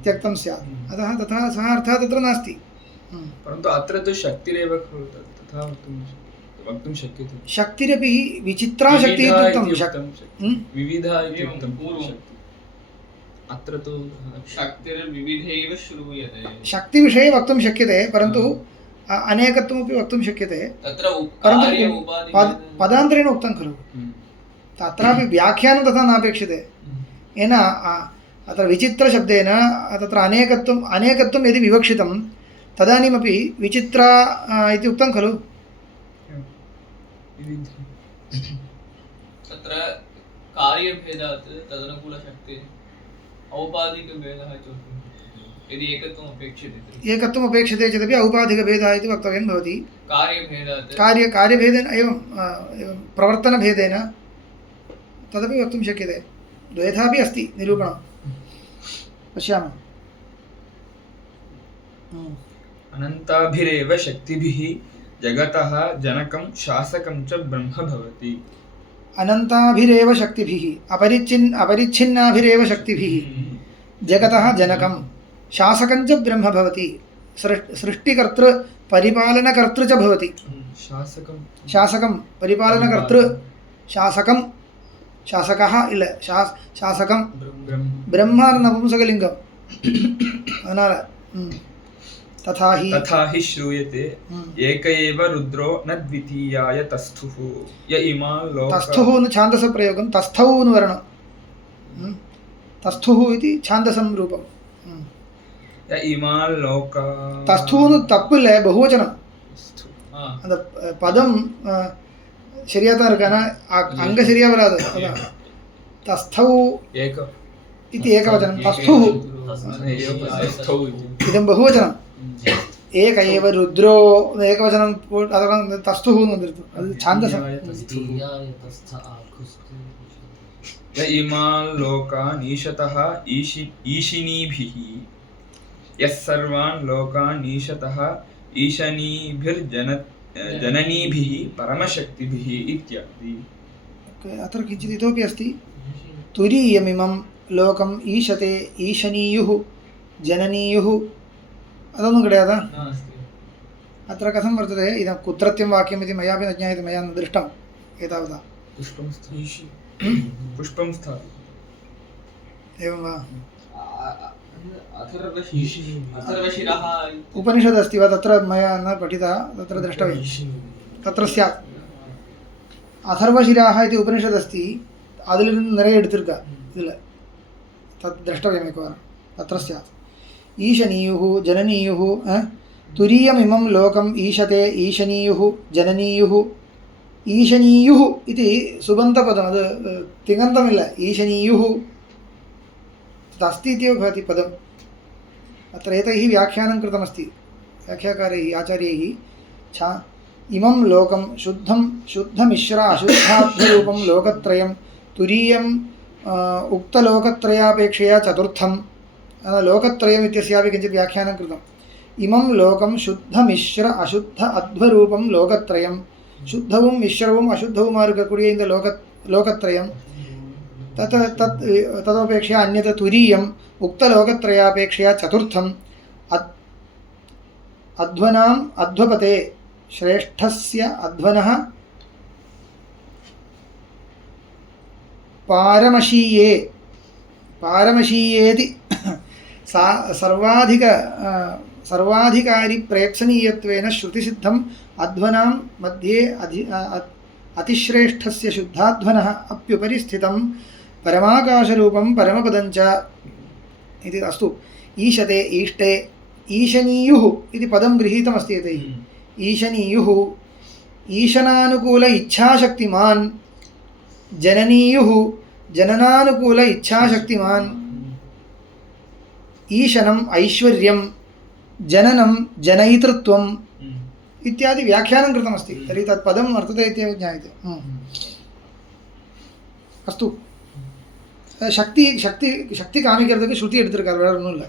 त्यक्तं स्यात्. अतः तथा सः अर्थः तत्र नास्ति. परन्तु अत्र तु शक्तिरेव खलु, तथा वक्तुं शक्यते. शक्तिरपि विचित्रा शक्तिः इत्युक्तं, विविधा इति उक्तं. अत्र तु शक्तिर्विविधैव श्रूयते. शक्तिविषये वक्तुं शक्यते, परन्तु अनेकत्वमपि वक्तुं शक्यते. परन्तु पदान्तरेण उक्तं खलु, तत्रापि व्याख्यानं तथा नापेक्षते. येन अत्र विचित्रशब्देन तत्र अनेकत्वं यदि विवक्षितं तदानीमपि विचित्रा इति उक्तं खलु. तत्र कार्यभेदात् तदनुकूलशक्तिः औपाधिकभेदः इति वक्तुं यदि एकत्वम् अपेक्षते चेदपि औपाधिकभेदः इति वक्तव्यं भवति. कार्यभेदात् कार्यभेदेन एवं प्रवर्तनभेदेन तदपि वक्तुं शक्यते. द्वयथापि अस्ति निरूपणं. पश्यामः. अनन्ताभिरेव शक्तिभिः जगतः जनकं शासकं च ब्रह्म भवति. अनन्ताभिरेव शक्तिभिः अपरिच्छिन्नाभिरेव शक्तिभिः जगतः जनकं शासकं च ब्रह्म भवति. सृष्टिकर्तृ परिपालनकर्तृ च भवति. शासकं परिपालनकर्तृ शासकं शासकः इल्ल शासकं ब्रह्म नपुंसकलिङ्गं. अदनाल तथा हि श्रूयते एक एव रुद्रो न द्वितीयाय तस्थुः य इमान् लोकाः. तस्थुः न छान्दसप्रयोगं, तस्थौ न वर्णं. तस्थुः इति छान्दसं रूपं. य इमान् लोकाः. तस्थुः न तप्पिल्ल बहुवचनं. அந்த பதம் சரியா தான் இருக்கானா, அங்க சரியா வராது. அதான் தஸ்தௌ इति एकवचनं. तस्थुः इदं बहुवचनं. एक एव रुद्रो एकवचनं तस्थुः वदतु, ಅದು ಛಾಂದಸಂ. य इमान् लोकान् ईशतः ईशिनीभिः यः सर्वान् लोकान् ईशतः ईशनीभिर्जननीभिः परमशक्तिभिः इत्यादि. अत्र किञ्चित् इतोपि अस्ति. तुरीयमिमं लोकम् ईशते ईशनीयुः जननीयुः. अदोनु कडेयादा अत्र कथं वर्तते, इदं कुत्रत्यं वाक्यम् इति मयापि न ज्ञायते, मया न दृष्टम् एतावता. पुष्पं स्थापि एवं वा. अथर्वशिरः उपनिषदस्ति वा तत्र, मया न पठिता, तत्र द्रष्टव्यं. तत्र स्यात् अथर्वशिराः इति उपनिषदस्ति, அதிலிருந்து நிறைய எடுத்திருக்கா இதில். தத் द्रष्टव्यम् एकवारं. तत्र स्यात् ईशनीयुः जननीयुः. तुरीयमिमं लोकम् ईशते ईशनीयुः जननीयुः. ईशनीयुः इति सुबन्तपदम्, ಅದು तिङन्तमिल्ल. ईशनीयुः तदस्ति इत्येव भवति पदम्. अत्र एतैः व्याख्यानं कृतमस्ति व्याख्याकारैः आचार्यैः. इमं लोकं शुद्धमिश्र अशुद्धाभ्यरूपं लोकत्रयं तुरीयम् उक्तलोकत्रयापेक्षया चतुर्थं. लोकत्रयम् इत्यस्यापि किञ्चित् व्याख्यानं कृतम्. इमं लोकं शुद्धमिश्र अशुद्ध अध्वरूपं लोकत्रयं. शुद्धवुं मिश्रवुं अशुद्धवुं இருக்கக்கூடிய இந்த लोकत्रयं तदपेक्षया अन्यत् तुरीयम् उक्तलोकत्रयापेक्षया चतुर्थम्. अध्वनाम् अध्वपते श्रेष्ठस्य अध्वनः पारमशीयेति सर्वाधिक सर्वाधिकारी प्रेक्षणीयत्वेन श्रुतिसिद्धम् अध्वनां मध्ये अतिश्रेष्ठस्य शुद्धाध्वनः अप्युपरि स्थितं परमाकाशरूपं परमपदञ्च इति अस्तु ईशते ईष्टे ईशनीयुः इति पदं गृहीतमस्ति एतैः ईशनीयुः ईशनानुकूल इच्छाशक्तिमान् जननीयुः जननानुकूल इच्छाशक्तिमान् ईशनम् ऐश्वर्यं जननं जनयितृत्वम् इत्यादि व्याख्यानं कृतमस्ति तर्हि तत् पदं वर्तते इत्येव ज्ञायते अस्तु शक्ति शक्ति शक्ति कामिக்கிறதுக்கு ஸ்ருதி எடுத்திருக்கார் வேற ஒண்ணும் இல்ல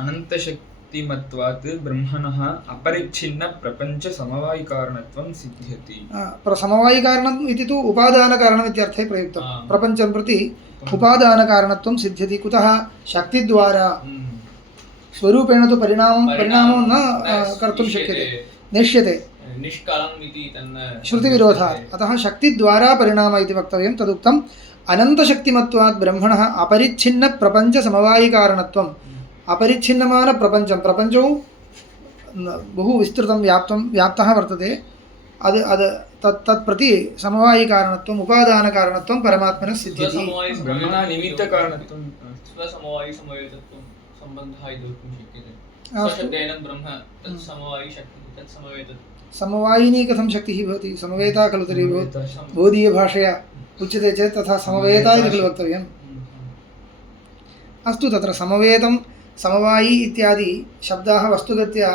अनंत शक्तिमत्वात् ब्रह्मणः अपरिच्छिन्न प्रपंच समवायि कारणत्वं सिद्ध्यति समवायि कारणम् इति तु उपादान कारणम् इत्यर्थे प्रयुक्तं प्रपञ्चं प्रति उपादान कारणत्वं सिद्ध्यति कुतः शक्ति द्वारा स्वरूपेण तु परिणामं न कर्तुं शक्यते नेष्यते निष्कालम् इति तन्न श्रुतिविरोधात् अतः शक्तिद्वारा परिणाम इति वक्तव्यं तदुक्तम् अनन्तशक्तिमत्वात् ब्रह्मणः अपरिच्छिन्न प्रपञ्च समवायिकारणत्वम् अपरिच्छिन्नमान प्रपञ्चं प्रपञ्चौ बहु विस्तृतं व्याप्तः वर्तते तत् प्रति समवायिकारणत्वम् उपादानकारणत्वं परमात्मनः सिद्ध्यति ब्रह्मणः निमित्तकारणत्वं स्वसमवायि समवेतत्वं सम्बन्धः इति वक्तुं शक्यते स्वशब्देन ब्रह्म तत् समवायि शक्तिः तत् समवेतत्वं समवायिनी कथं शक्तिः भवति समवेता खलु तर्हि बोधीयभाषया उच्यते चेत् तथा समवेता इति खलु वक्तव्यम् अस्तु तत्र समवेतं समवायि इत्यादि शब्दाः वस्तुगत्या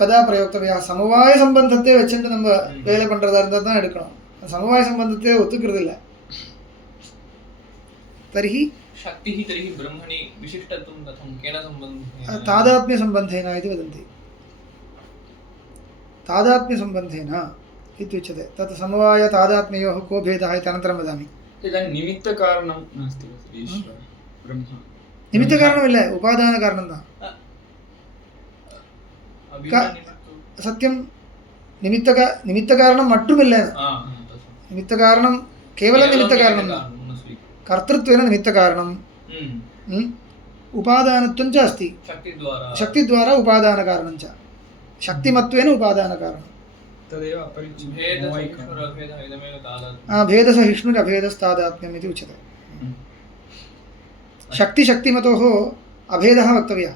कदा प्रयोक्तव्याः समवायसम्बन्धத்தை வச்சுட்டு நம்ம வேலை பண்றதா இருந்தா தான் எடுக்கணும் समवाय சம்பந்தத்தை ஒத்துக்கிறதில்ல तर्हि शक्तिः तर्हि ब्रह्मणि विशिष्टत्वं कथं केन सम्बन्धेन तादात्म्यसम्बन्धेन इति वदन्ति तादात्म्यसम्बन्धेन इत्युच्यते तत् समवाय तादात्म्ययोः को भेदः इति अनन्तरं वदामि इदानीं निमित्तकारणं नास्ति ईश्वर ब्रह्म निमित्तकारणमिल्ल उपादानकारणं தான் सत्यं निमित्तकारणं मट्टुमिल्ल निमित्तकारणं केवलं निमित्तकारणं न कर्तृत्वेन निमित्तकारणं उपादानत्वं च अस्ति शक्तिद्वारा उपादानकारणं च शक्तिमत्वेन उपादानकारणं तदेव भेदसहिष्णुरभेदस्तादात्म्यम् इति उच्यते शक्तिशक्तिमतोः अभेदः वक्तव्यः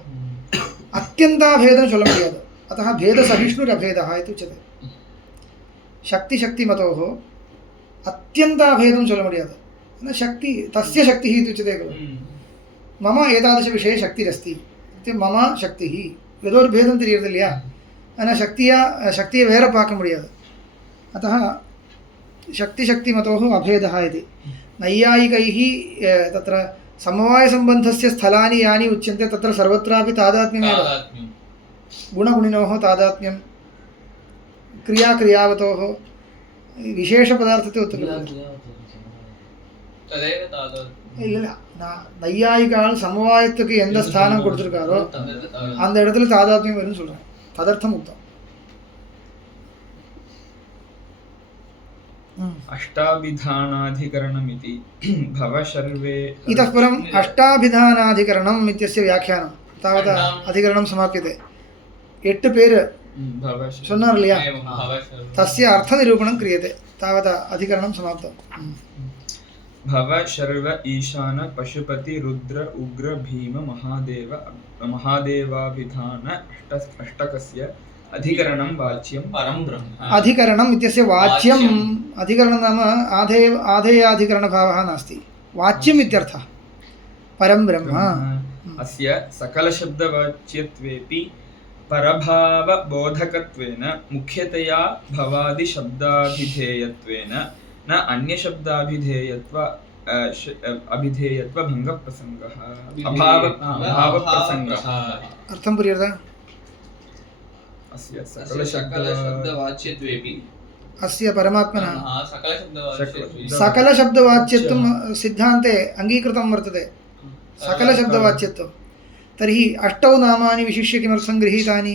अत्यन्ताभेदं சொல்ல முடியாது अतः भेदसहिष्णुरभेदः इति उच्यते शक्तिशक्तिमतोः अत्यन्ताभेदं சொல்ல முடியாது न शक्ति तस्य शक्तिः इति उच्यते खलु मम एतादृशविषये शक्तिरस्ति इति मम शक्तिः ஏதோர் பேதம் தெரியுது இல்லையா ஆனால் शक्तिயை வேற பார்க்க முடியாது अतः शक्तिशक्तिमतोः अभेदः इति नैयायिकैः तत्र समवायसम्बन्धस्य स्थलानि यानि उच्यन्ते तत्र सर्वत्रापि तादात्म्यमेव गुणगुणिनोः तादात्म्यं क्रियाक्रियावतोः विशेषपदार्थते இல்லை நையாயிகால் சமவாயத்துக்கு எந்த ஸ்தானம் கொடுத்துருக்காரோ அந்த இடத்துல தாதாத்மியம் வரும்னு சொல்கிறேன் तदर्थम् उक्तम् अष्टाभिधानाधिकरणमिति भवशर्वे इतः परम् अष्टाभिधानाधिकरणम् इत्यस्य व्याख्यानं तावत् अधिकरणं समाप्यते 8 பேர் சொன்னார் இல்லையா तस्य अर्थनिरूपणं क्रियते तावत् अधिकरणं समाप्तं भव शर्व ईशान पशुपति रुद्र उग्र भीम महादेवाभिधान अष्टकस्य अधिकरणं वाच्यं परं ब्रह्म अधिकरणम् इत्यस्य वाच्यम् अधिकरणं नाम आधेयाधिकरणभावः नास्ति वाच्यम् इत्यर्थः परं ब्रह्म अस्य सकलशब्दवाच्यत्वेपि परभावबोधकत्वेन मुख्यतया भवादिशब्दाभिधेयत्वेन न अन्यशब्दाभिधेयत्व अभिधेयत्व भङ्गप्रसङ्गः अभावप्रसङ्गः अर्थं पुर्यता अस्य सकलशब्दवाच्यत्वेपि अस्य परमात्मनः सकलशब्दवाच्यत्वं सिद्धान्ते अङ्गीकृतं वर्तते सकलशब्दवाच्यत्वं तर्हि 8 नामानि विशिष्य किमर्थं गृहीतानि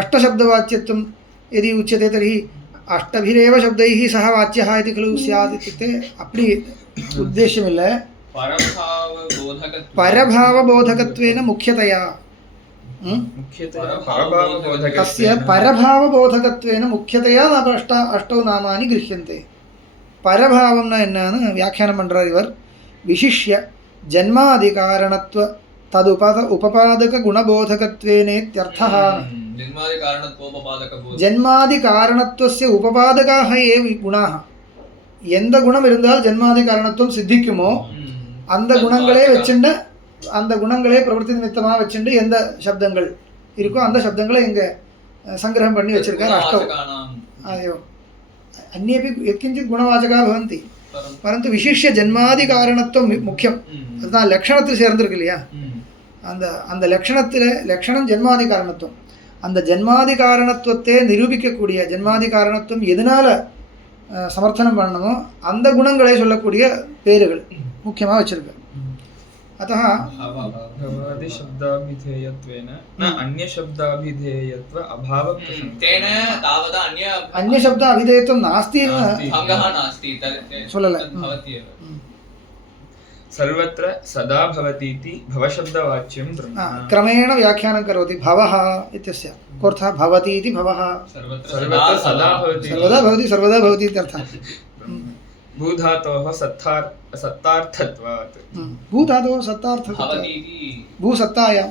अष्टशब्दवाच्यत्वं यदि उच्यते तर्हि अष्टभिरेव शब्दैः सह वाच्यः इति खलु स्यात् इत्युक्ते अपि उद्देश्यमिल्ल परभाव परभावबोधकत्वेन मुख्यतया मुख्यतया परभावबोधकत्वेन तस्य परभावबोधकत्वेन मुख्यतया अष्टौ नामानि गृह्यन्ते परभावं என்னன்னு வியாக்கியானம் பண்றார் இவர் विशिष्य जन्मादिकारणत्व उपपादक गुणबोधकत्वेनेत्यर्थः जन्मादिकारणत्वस्य उपपादकाः ये गुणाः எந்த குணம் இருந்தால் ஜன்மாதி காரணத்துவம் சித்திக்குமோ அந்த குணங்களே வச்சுண்டு அந்த குணங்களே பிரவൃத்தி நிமித்தமாக வச்சுண்டு எந்த சப்தங்கள் இருக்கோ அந்த சப்தங்களை இங்க சங்கிரகம் பண்ணி வச்சிருக்கார் அஷ்டம் अयो अन्येपि यत्किञ्चित् गुणवाचकाः भवन्ति परन्तु विशिष्य जन्मादिकारणत्वं मुख्यम् அதுதான் லட்சணத்தில் சேர்ந்திருக்கு இல்லையா அந்த லட்சணத்தில் லட்சணம் ஜன்மாதி காரணத்துவம் அந்த ஜன்மாதி காரணத்துவத்தை நிரூபிக்கக்கூடிய ஜன்மாதி காரணத்துவம் எதனால சமர்த்தனம் பண்ணணுமோ அந்த குணங்களை சொல்லக்கூடிய பேர்கள் முக்கியமாக வச்சிருக்கு अतः भवादि शब्दाभिधेयत्वेन न अन्य शब्दाभिधेयत्व अभावप्रसक्तेन तावता अन्य शब्द अभिधेयत्वं नास्ति भङ्गः नास्ति சொல்லல भवत्येव सर्वत्र सदा भवति इति भवशब्दवाच्यं ब्रह्म क्रमेण व्याख्यानं करोति भवः इत्यस्य कोऽर्थः भवति इति भवः सर्वत्र सदा भवति सर्वदा भवति इत्यर्थः भूधातोः सत्तार्थत्वात् भूधातोः सत्तार्थत्वात् भूसत्तायां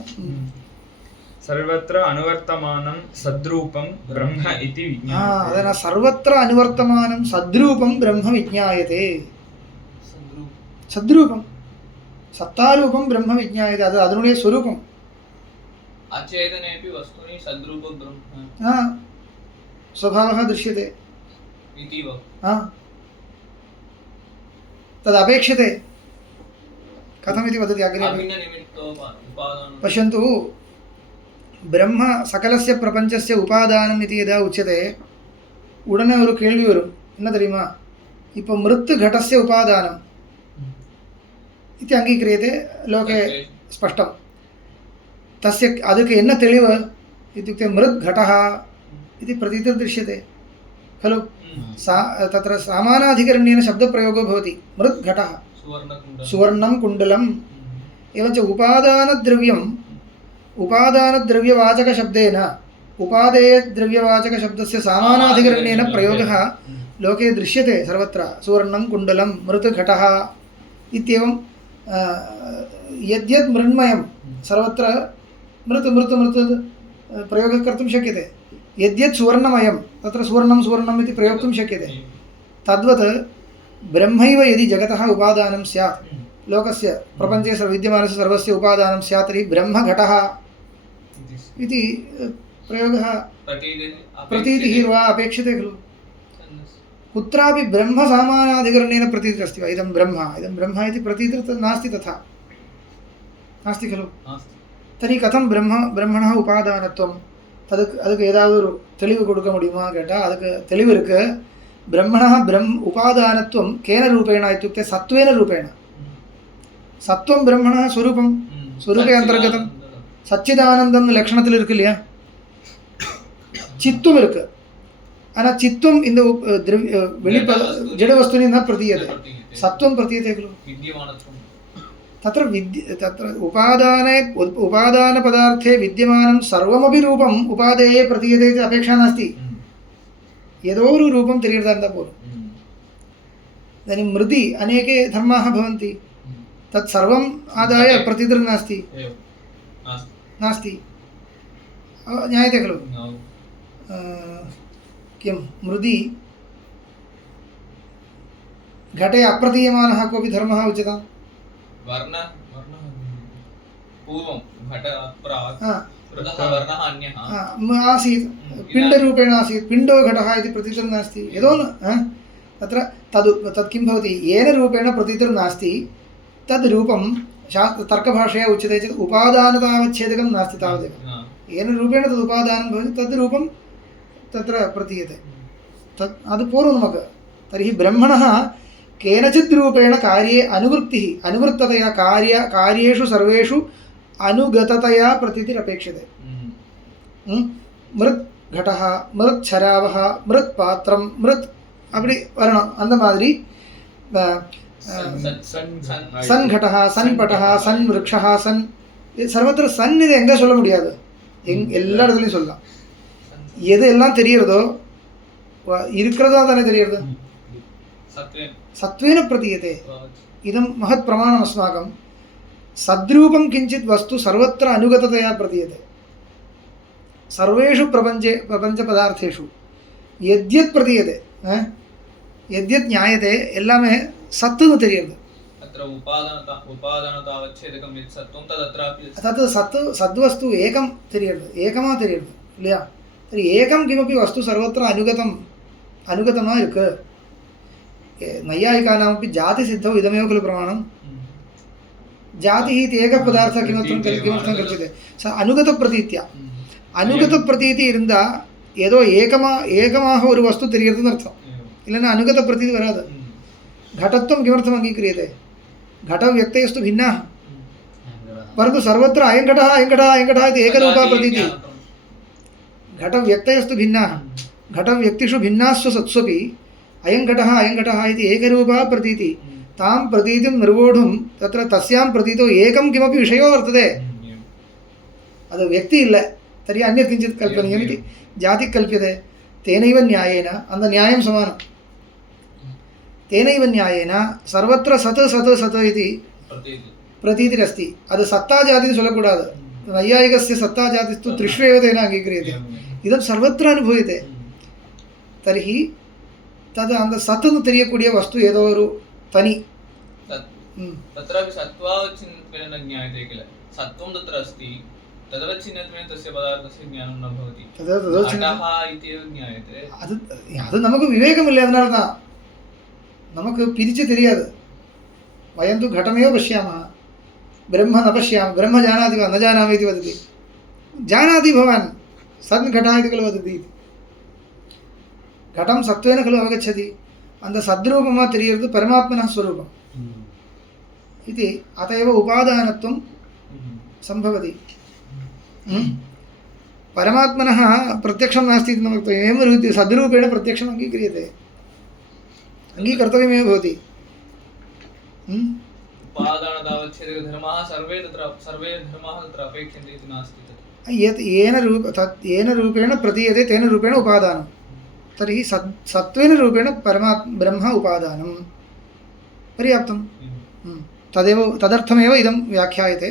सर्वत्र अनुवर्तमानं सद्रूपं ब्रह्म इति विज्ञायते अदन सर्वत्र अनुवर्तमानं सद्रूपं ब्रह्म विज्ञायते सद्रूपं सत्तारूपं ब्रह्म विज्ञायते ಅದು ಅದನುடைய ಸ್ವರೂಪಂ अचेतनेपि वस्तूनि सद्रूपं ब्रह्म स्वभावः दृश्यते इति वा तदपेक्षते कथमिति वदति अग्रे पश्यन्तु ब्रह्म सकलस्य प्रपञ्चस्य उपादानम् इति यदा उच्यते उडने ஒரு கேள்வி வரும் என்ன தெரியுமா இப்போ மிருத் घटस्य उपादानम् इति अङ्गीक्रियते लोके स्पष्टं तस्य ಅದಕ್ಕೆ என்ன தெளிவு इत्युक्ते मृत् घटः इति प्रतीतिर्दृश्यते खलु तत्र सामानाधिकरण्येन शब्दप्रयोगो भवति मृत् घटः सुवर्णं कुण्डलम् एवञ्च उपादानद्रव्यवाचकशब्देन उपादेयद्रव्यवाचकशब्दस्य सामानाधिकरण्येन प्रयोगः लोके दृश्यते सर्वत्र सुवर्णं कुण्डलं मृत् घटः इत्येवं यद्यद् मृण्मयं सर्वत्र मृत् मृत् मृत् प्रयोगः कर्तुं शक्यते यद्यत् सुवर्णमयं तत्र सुवर्णं सुवर्णम् इति प्रयोक्तुं शक्यते तद्वत् ब्रह्मैव यदि जगतः उपादानं स्यात् लोकस्य प्रपञ्चे विद्यमानस्य सर्वस्य उपादानं स्यात् तर्हि ब्रह्मघटः इति प्रयोगः प्रतीतिः वा अपेक्षते खलु कुत्रापि ब्रह्मसामानाधिकरणेन प्रतीतिः अस्ति वा इदं ब्रह्म इति प्रतीतिः नास्ति तथा नास्ति खलु तर्हि कथं ब्रह्मणः उपादानत्वं அதுக்கு ஏதாவது ஒரு தெளிவு கொடுக்க முடியுமா கேட்டால் அதுக்கு தெளிவு இருக்கு ब्रह्मणः उपादानत्वं केन रूपेण इत्युक्ते सत्त्वेन रूपेण सत्त्वं ब्रह्मणः स्वरूपं स्वरूपे अन्तर्गतं सच्चिदानन्दं लक्षणத்தில் இருக்கு இல்லையா चित्तुम இருக்கு ஆனா चित्तुम இந்த जड वस्तुनि न प्रतीयते सत्त्वं प्रतीयते खलु तत्र उपादानपदार्थे विद्यमानं सर्वमपि रूपम् उपादेये प्रतीयते इति अपेक्षा नास्ति यदोरु रूपं तिरीर्दान्तपूर्वम् इदानीं मृदि अनेके धर्माः भवन्ति तत् सर्वम् आदाय प्रतीतिर्नास्ति नास्ति ज्ञायते खलु किं मृदि घटे अप्रतीयमानः कोऽपि धर्मः उच्यताम् वर्ण पूर्वं घट प्राक् वर्णः अन्यः आसीत् पिण्डरूपेण आसीत् पिण्डो घटः इति प्रतीतिर्नास्ति यतो न तत्र तत् किं भवति येन रूपेण प्रतीतिर्नास्ति तद् रूपं तर्कभाषया उच्यते चेत् उपादानतावच्छेदकं नास्ति तावदेव येन रूपेण तद् उपादानं भवति तद् रूपं तत्र प्रतीयते तत् अद् पूर्वमक तर्हि ब्रह्मणः केनचित् रूपेण कार्ये अनुवृत्ततया कार्येषु सर्वेषु अनुगततया प्रतीतिरपेक्षते मृत् घटः मृत् शरावः मृत् पात्रं मृत् அப்படி வரணும் அந்த மாதிரி சன் கடஹா சன் பட்டஹா சன் விருக்ஷஹா சன் இது சர்வத்திர சன் இது எங்கே சொல்ல முடியாது எல்லா இடத்துலையும் சொல்லலாம் எது எல்லாம் தெரியறதோ இருக்கிறதா தானே தெரியறது சத்வேன பிரதீயதே இதம் மகத் பிரமாணம் அஸ்மாகம் சத்ரூபம் கிஞ்சித் வஸ்து சர்வத்திர அனுகததையா பிரதீயதே सर्वेषु प्रपंच पदार्थेषु यद्यत् प्रतीयते यद्यत् ज्ञायते எல்லாமே சத்துன்னு தெரியுது अत्र उपादानतावच्छेदकं यत् सत्त्वं तदत्रापि तत् सद्वस्तु एकं தெரியுது ஏகமா தெரியுது இல்லையா சரி ஏகம் கிமपि वस्तु सर्वत्र अनुगतमा இருக்கு नैयायिकानामपि जातिसिद्धौ इदमेव खलु प्रमाणं जातिः इति एकः पदार्थः किमर्थं कल्प्यते स अनुगतप्रतीत्या அனுகத பிரதீதி இருந்தால் ஏதோ ஏகமாக ஒரு வஸ்து தெரியறதுன்னு அர்த்தம் இல்லைன்னா அனுகத பிரதீதி வராது घटत्वं किमर्थम् अङ्गीक्रियते घटव्यक्तयस्तु भिन्नाः परन्तु सर्वत्र अयं घटः इति एकरूपा प्रतीति घटव्यक्तयस्तु भिन्नाः घटव्यक्तिषु भिन्नास्व सत्स्वपि अयं घटः इति एकरूपा प्रतीति तां प्रतीतिं निर्वोढुं तत्र तस्यां प्रतीतौ एकं किमपि विषयो वर्तते ಅದು ವ್ಯಕ್ತಿ ಇಲ್ಲ तर्हि अन्यत् किञ्चित् कल्पनीयमिति जातिः कल्प्यते तेनैव न्यायेन अन्द न्यायं समानं तेनैव न्यायेन सर्वत्र सत् इति प्रतीतिरस्ति अद् सत्ता जातिः सोल्लकूडादु नैयायिकस्य सत्ता जातिस्तु त्रिषु एव तेन अङ्गीक्रियते इदं सर्वत्र अनुभूयते तर्हि तद् अन्द सत् तेरियकूडिय वस्तु एदो ओरु तनि तत्रापि सत्त्वावच्छिन्नत्वेन न ज्ञायते किल सत्त्वं तत्र अस्ति तदवच्छिन्नत्वेन तस्य पदार्थस्य ज्ञानं न भवति घटः इति एव ज्ञायते அது நமக்கு விவேகம் இல்லை அதனால தான் நமக்கு பிரிச்சு தெரியாது वयं तु घटमेव पश्यामः ब्रह्म न पश्यामः ब्रह्म जानाति वा न जानामि इति वदति जानाति भवान् सन् घटः इति खलु वदति घटं सत्त्वेन खलु अवगच्छति अन्त सद्रूपमा तेरियरदु परमात्मनः स्वरूपम् इति अत एव उपादानत्वं सम्भवति परमात्मनः प्रत्यक्षं नास्ति इति न वक्तव्यम् एवं रीत्या सद्रूपेण प्रत्यक्षम् अङ्गीक्रियते अङ्गीकर्तव्यमेव भवति उपादानतावच्छेदकधर्माः सर्वे धर्माः तत्र अपेक्षन्ते इति नास्ति यत् येन रूपेण प्रतीयते तेन रूपेण उपादानं तर्हि सत्त्वेन रूपेण ब्रह्म उपादानं पर्याप्तं तदेव तदर्थमेव इदं व्याख्यायते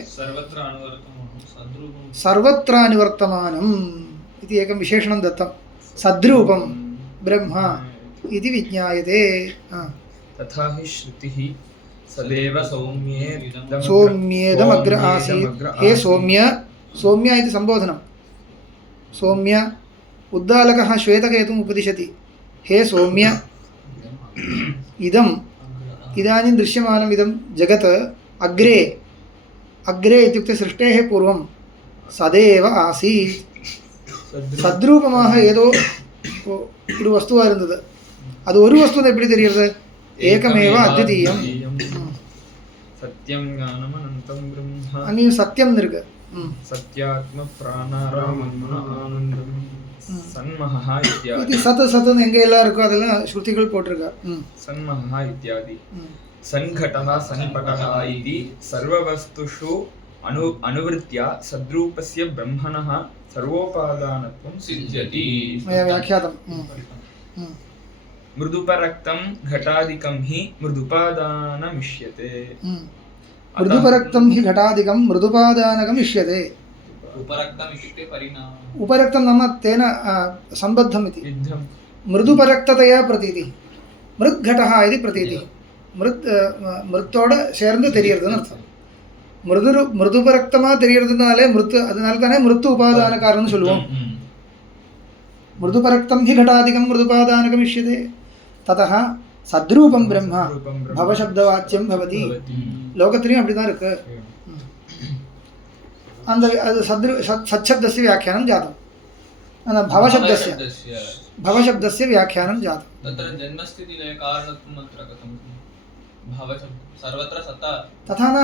सर्वत्रानुवर्तमानम् इति एकं विशेषणं दत्तं सद्रूपं ब्रह्म इति विज्ञायते तथा हि श्रुतिः सदैव सौम्येदमग्र आसीत् हे सौम्य इति सम्बोधनं सौम्य उद्दालकः श्वेतकेतुम् उपदिशति हे सौम्य इदानीं दृश्यमानम् इदं जगत् अग्रे इत्युक्ते सृष्टेः पूर्वं सदैव आसीत् सद्रूपமாக ஏதோ ஒரு வஸ்துவாக இருந்தது அது ஒரு வஸ்து எப்படி தெரிகிறது ஏகமேவ அத்விதீயம் சத்யம் ஞானம் அனந்தம் பிரம்ம அங்கே சத்தியம் இருக்கு சத்யாத்ம பிராணாராமன்ன ஆனந்தம் சன்மஹா இத்யாதி இது சத் எங்க எல்லாம் இருக்கோ அதெல்லாம் ஸ்ருதிகள் போட்டிருக்கா சன்மஹா இத்யாதி சன்கடஹ சன்படஹ இதி சர்வவஸ்துஷு अनुवृत्य सद्रूपस्य ब्रह्मणः सर्वोपादानत्वं सिद्ध्यति मया व्याख्यातं मृदुपरक्तं घटादिकं हि मृदुपादानमिष्यते मृदुपरक्तं हि घटादिकं मृदुपादानकम् इष्यते उपरक्तम् इत्युक्ते परिणामः उपरक्तं नाम तेन सम्बद्धम् इति मृदुपरक्ततया प्रतीतिः मृद्घटः इति प्रतीतिः मृत्तोड சேர்ந்து தெரியிறதுன்னு அர்த்தம் மிருதுபரக்தமாக தெரியறதுனாலே அதனால தானே மிருத்து உபாதானக்காரன்னு சொல்லுவோம் மிருதுபரக்தம் ஹி घटादिकं मृदुपादानकम् इष्यते ततः सद्रूपं ब्रह्म भवशब्दवाच्यं भवति लोकத்திலையும் அப்படி தான் இருக்கு அந்த सच्छब्दस्य व्याख्यानं जातम् அந்த भवशब्दस्य व्याख्यानं जातम् तत्र जन्मस्थितिलयकारणत्वम् अत्र कथं भवशब्दः सर्वत्र सत्ता तथा न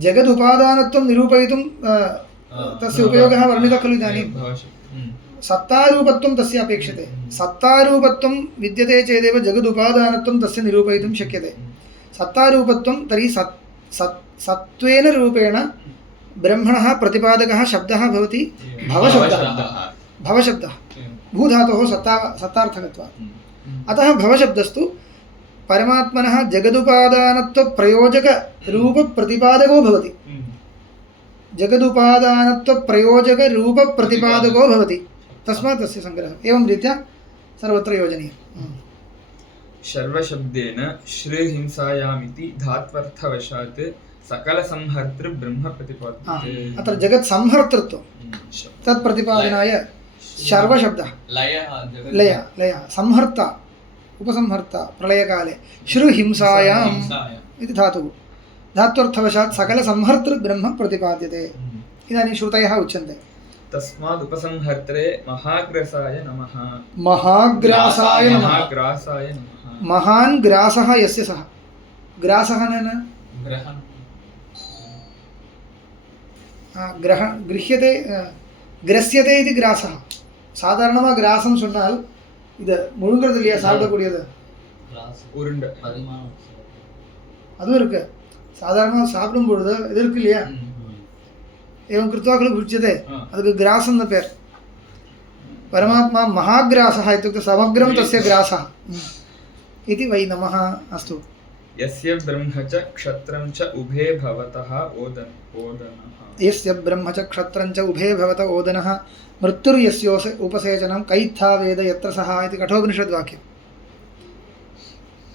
जगदुपादानत्वं निरूपयितुं तस्य उपयोगः वर्णितः खलु इदानीं सत्तारूपत्वं तस्य अपेक्षते सत्तारूपत्वं विद्यते चेदेव जगदुपादानत्वं तस्य निरूपयितुं शक्यते सत्तारूपत्वं तर्हि सत्त्वेन रूपेण ब्रह्मणः प्रतिपादकः शब्दः भवति भवशब्दः भवशब्दः भूधातोः सत्तार्थकत्वात् अतः भवशब्दस्तु परमात्मनः जगदुपादानत्वप्रयोजकरूपप्रतिपादको भवति जगदुपादानत्वप्रयोजकरूपप्रतिपादको भवति तस्मात् तस्य संग्रहः एवं रीत्या सर्वत्र योजनीयम् सर्वशब्देन श्रीहिंसायामिति धात्वर्थवशात् सकलसंहर्तृ ब्रह्म प्रतिपाद्यते अत्र जगत् संहर्तृत्वं तत् प्रतिपादनाय सर्वशब्दः लय संहर्ता उपसंहर्ता प्रलयकाले श्रुहिंसायाम् इति धातुः धात्वर्थवशात् सकलसंहर्तृ ब्रह्म प्रतिपाद्यते इदानीं श्रुतयः उच्यन्ते तस्माद् उपसंहर्त्रे महाग्रासाय नमः महाग्रासाय नमः महाग्रासाय नमः महान् ग्रासः यस्य सः ग्रासः न गृह्यते ग्रस्यते इति ग्रासः சாதாரணமாக கிராசம் சொன்னால் இது முழுங்கிறது இல்லையா சாப்பிடக்கூடியது உருண்டை அதுவும் இருக்கு சாதாரணமாக சாப்பிடும் பொழுது இது இருக்கு இல்லையா एवं कृत्वा खलु उच्यते अदुक्के ग्रासं न पेर् परमात्मा महाग्रासः इत्युक्ते समग्रं तस्य ग्रासः इति वै नमः अस्तु यस्य ब्रह्म च क्षत्रं च उभे भवतः ओदनः यस्य ब्रह्म च क्षत्रं च उभे भवतः ओदनः मृत्युर्यस्योस उपसेचनं कैत्था वेद यत्र सः इति कठोपनिषद्वाक्यं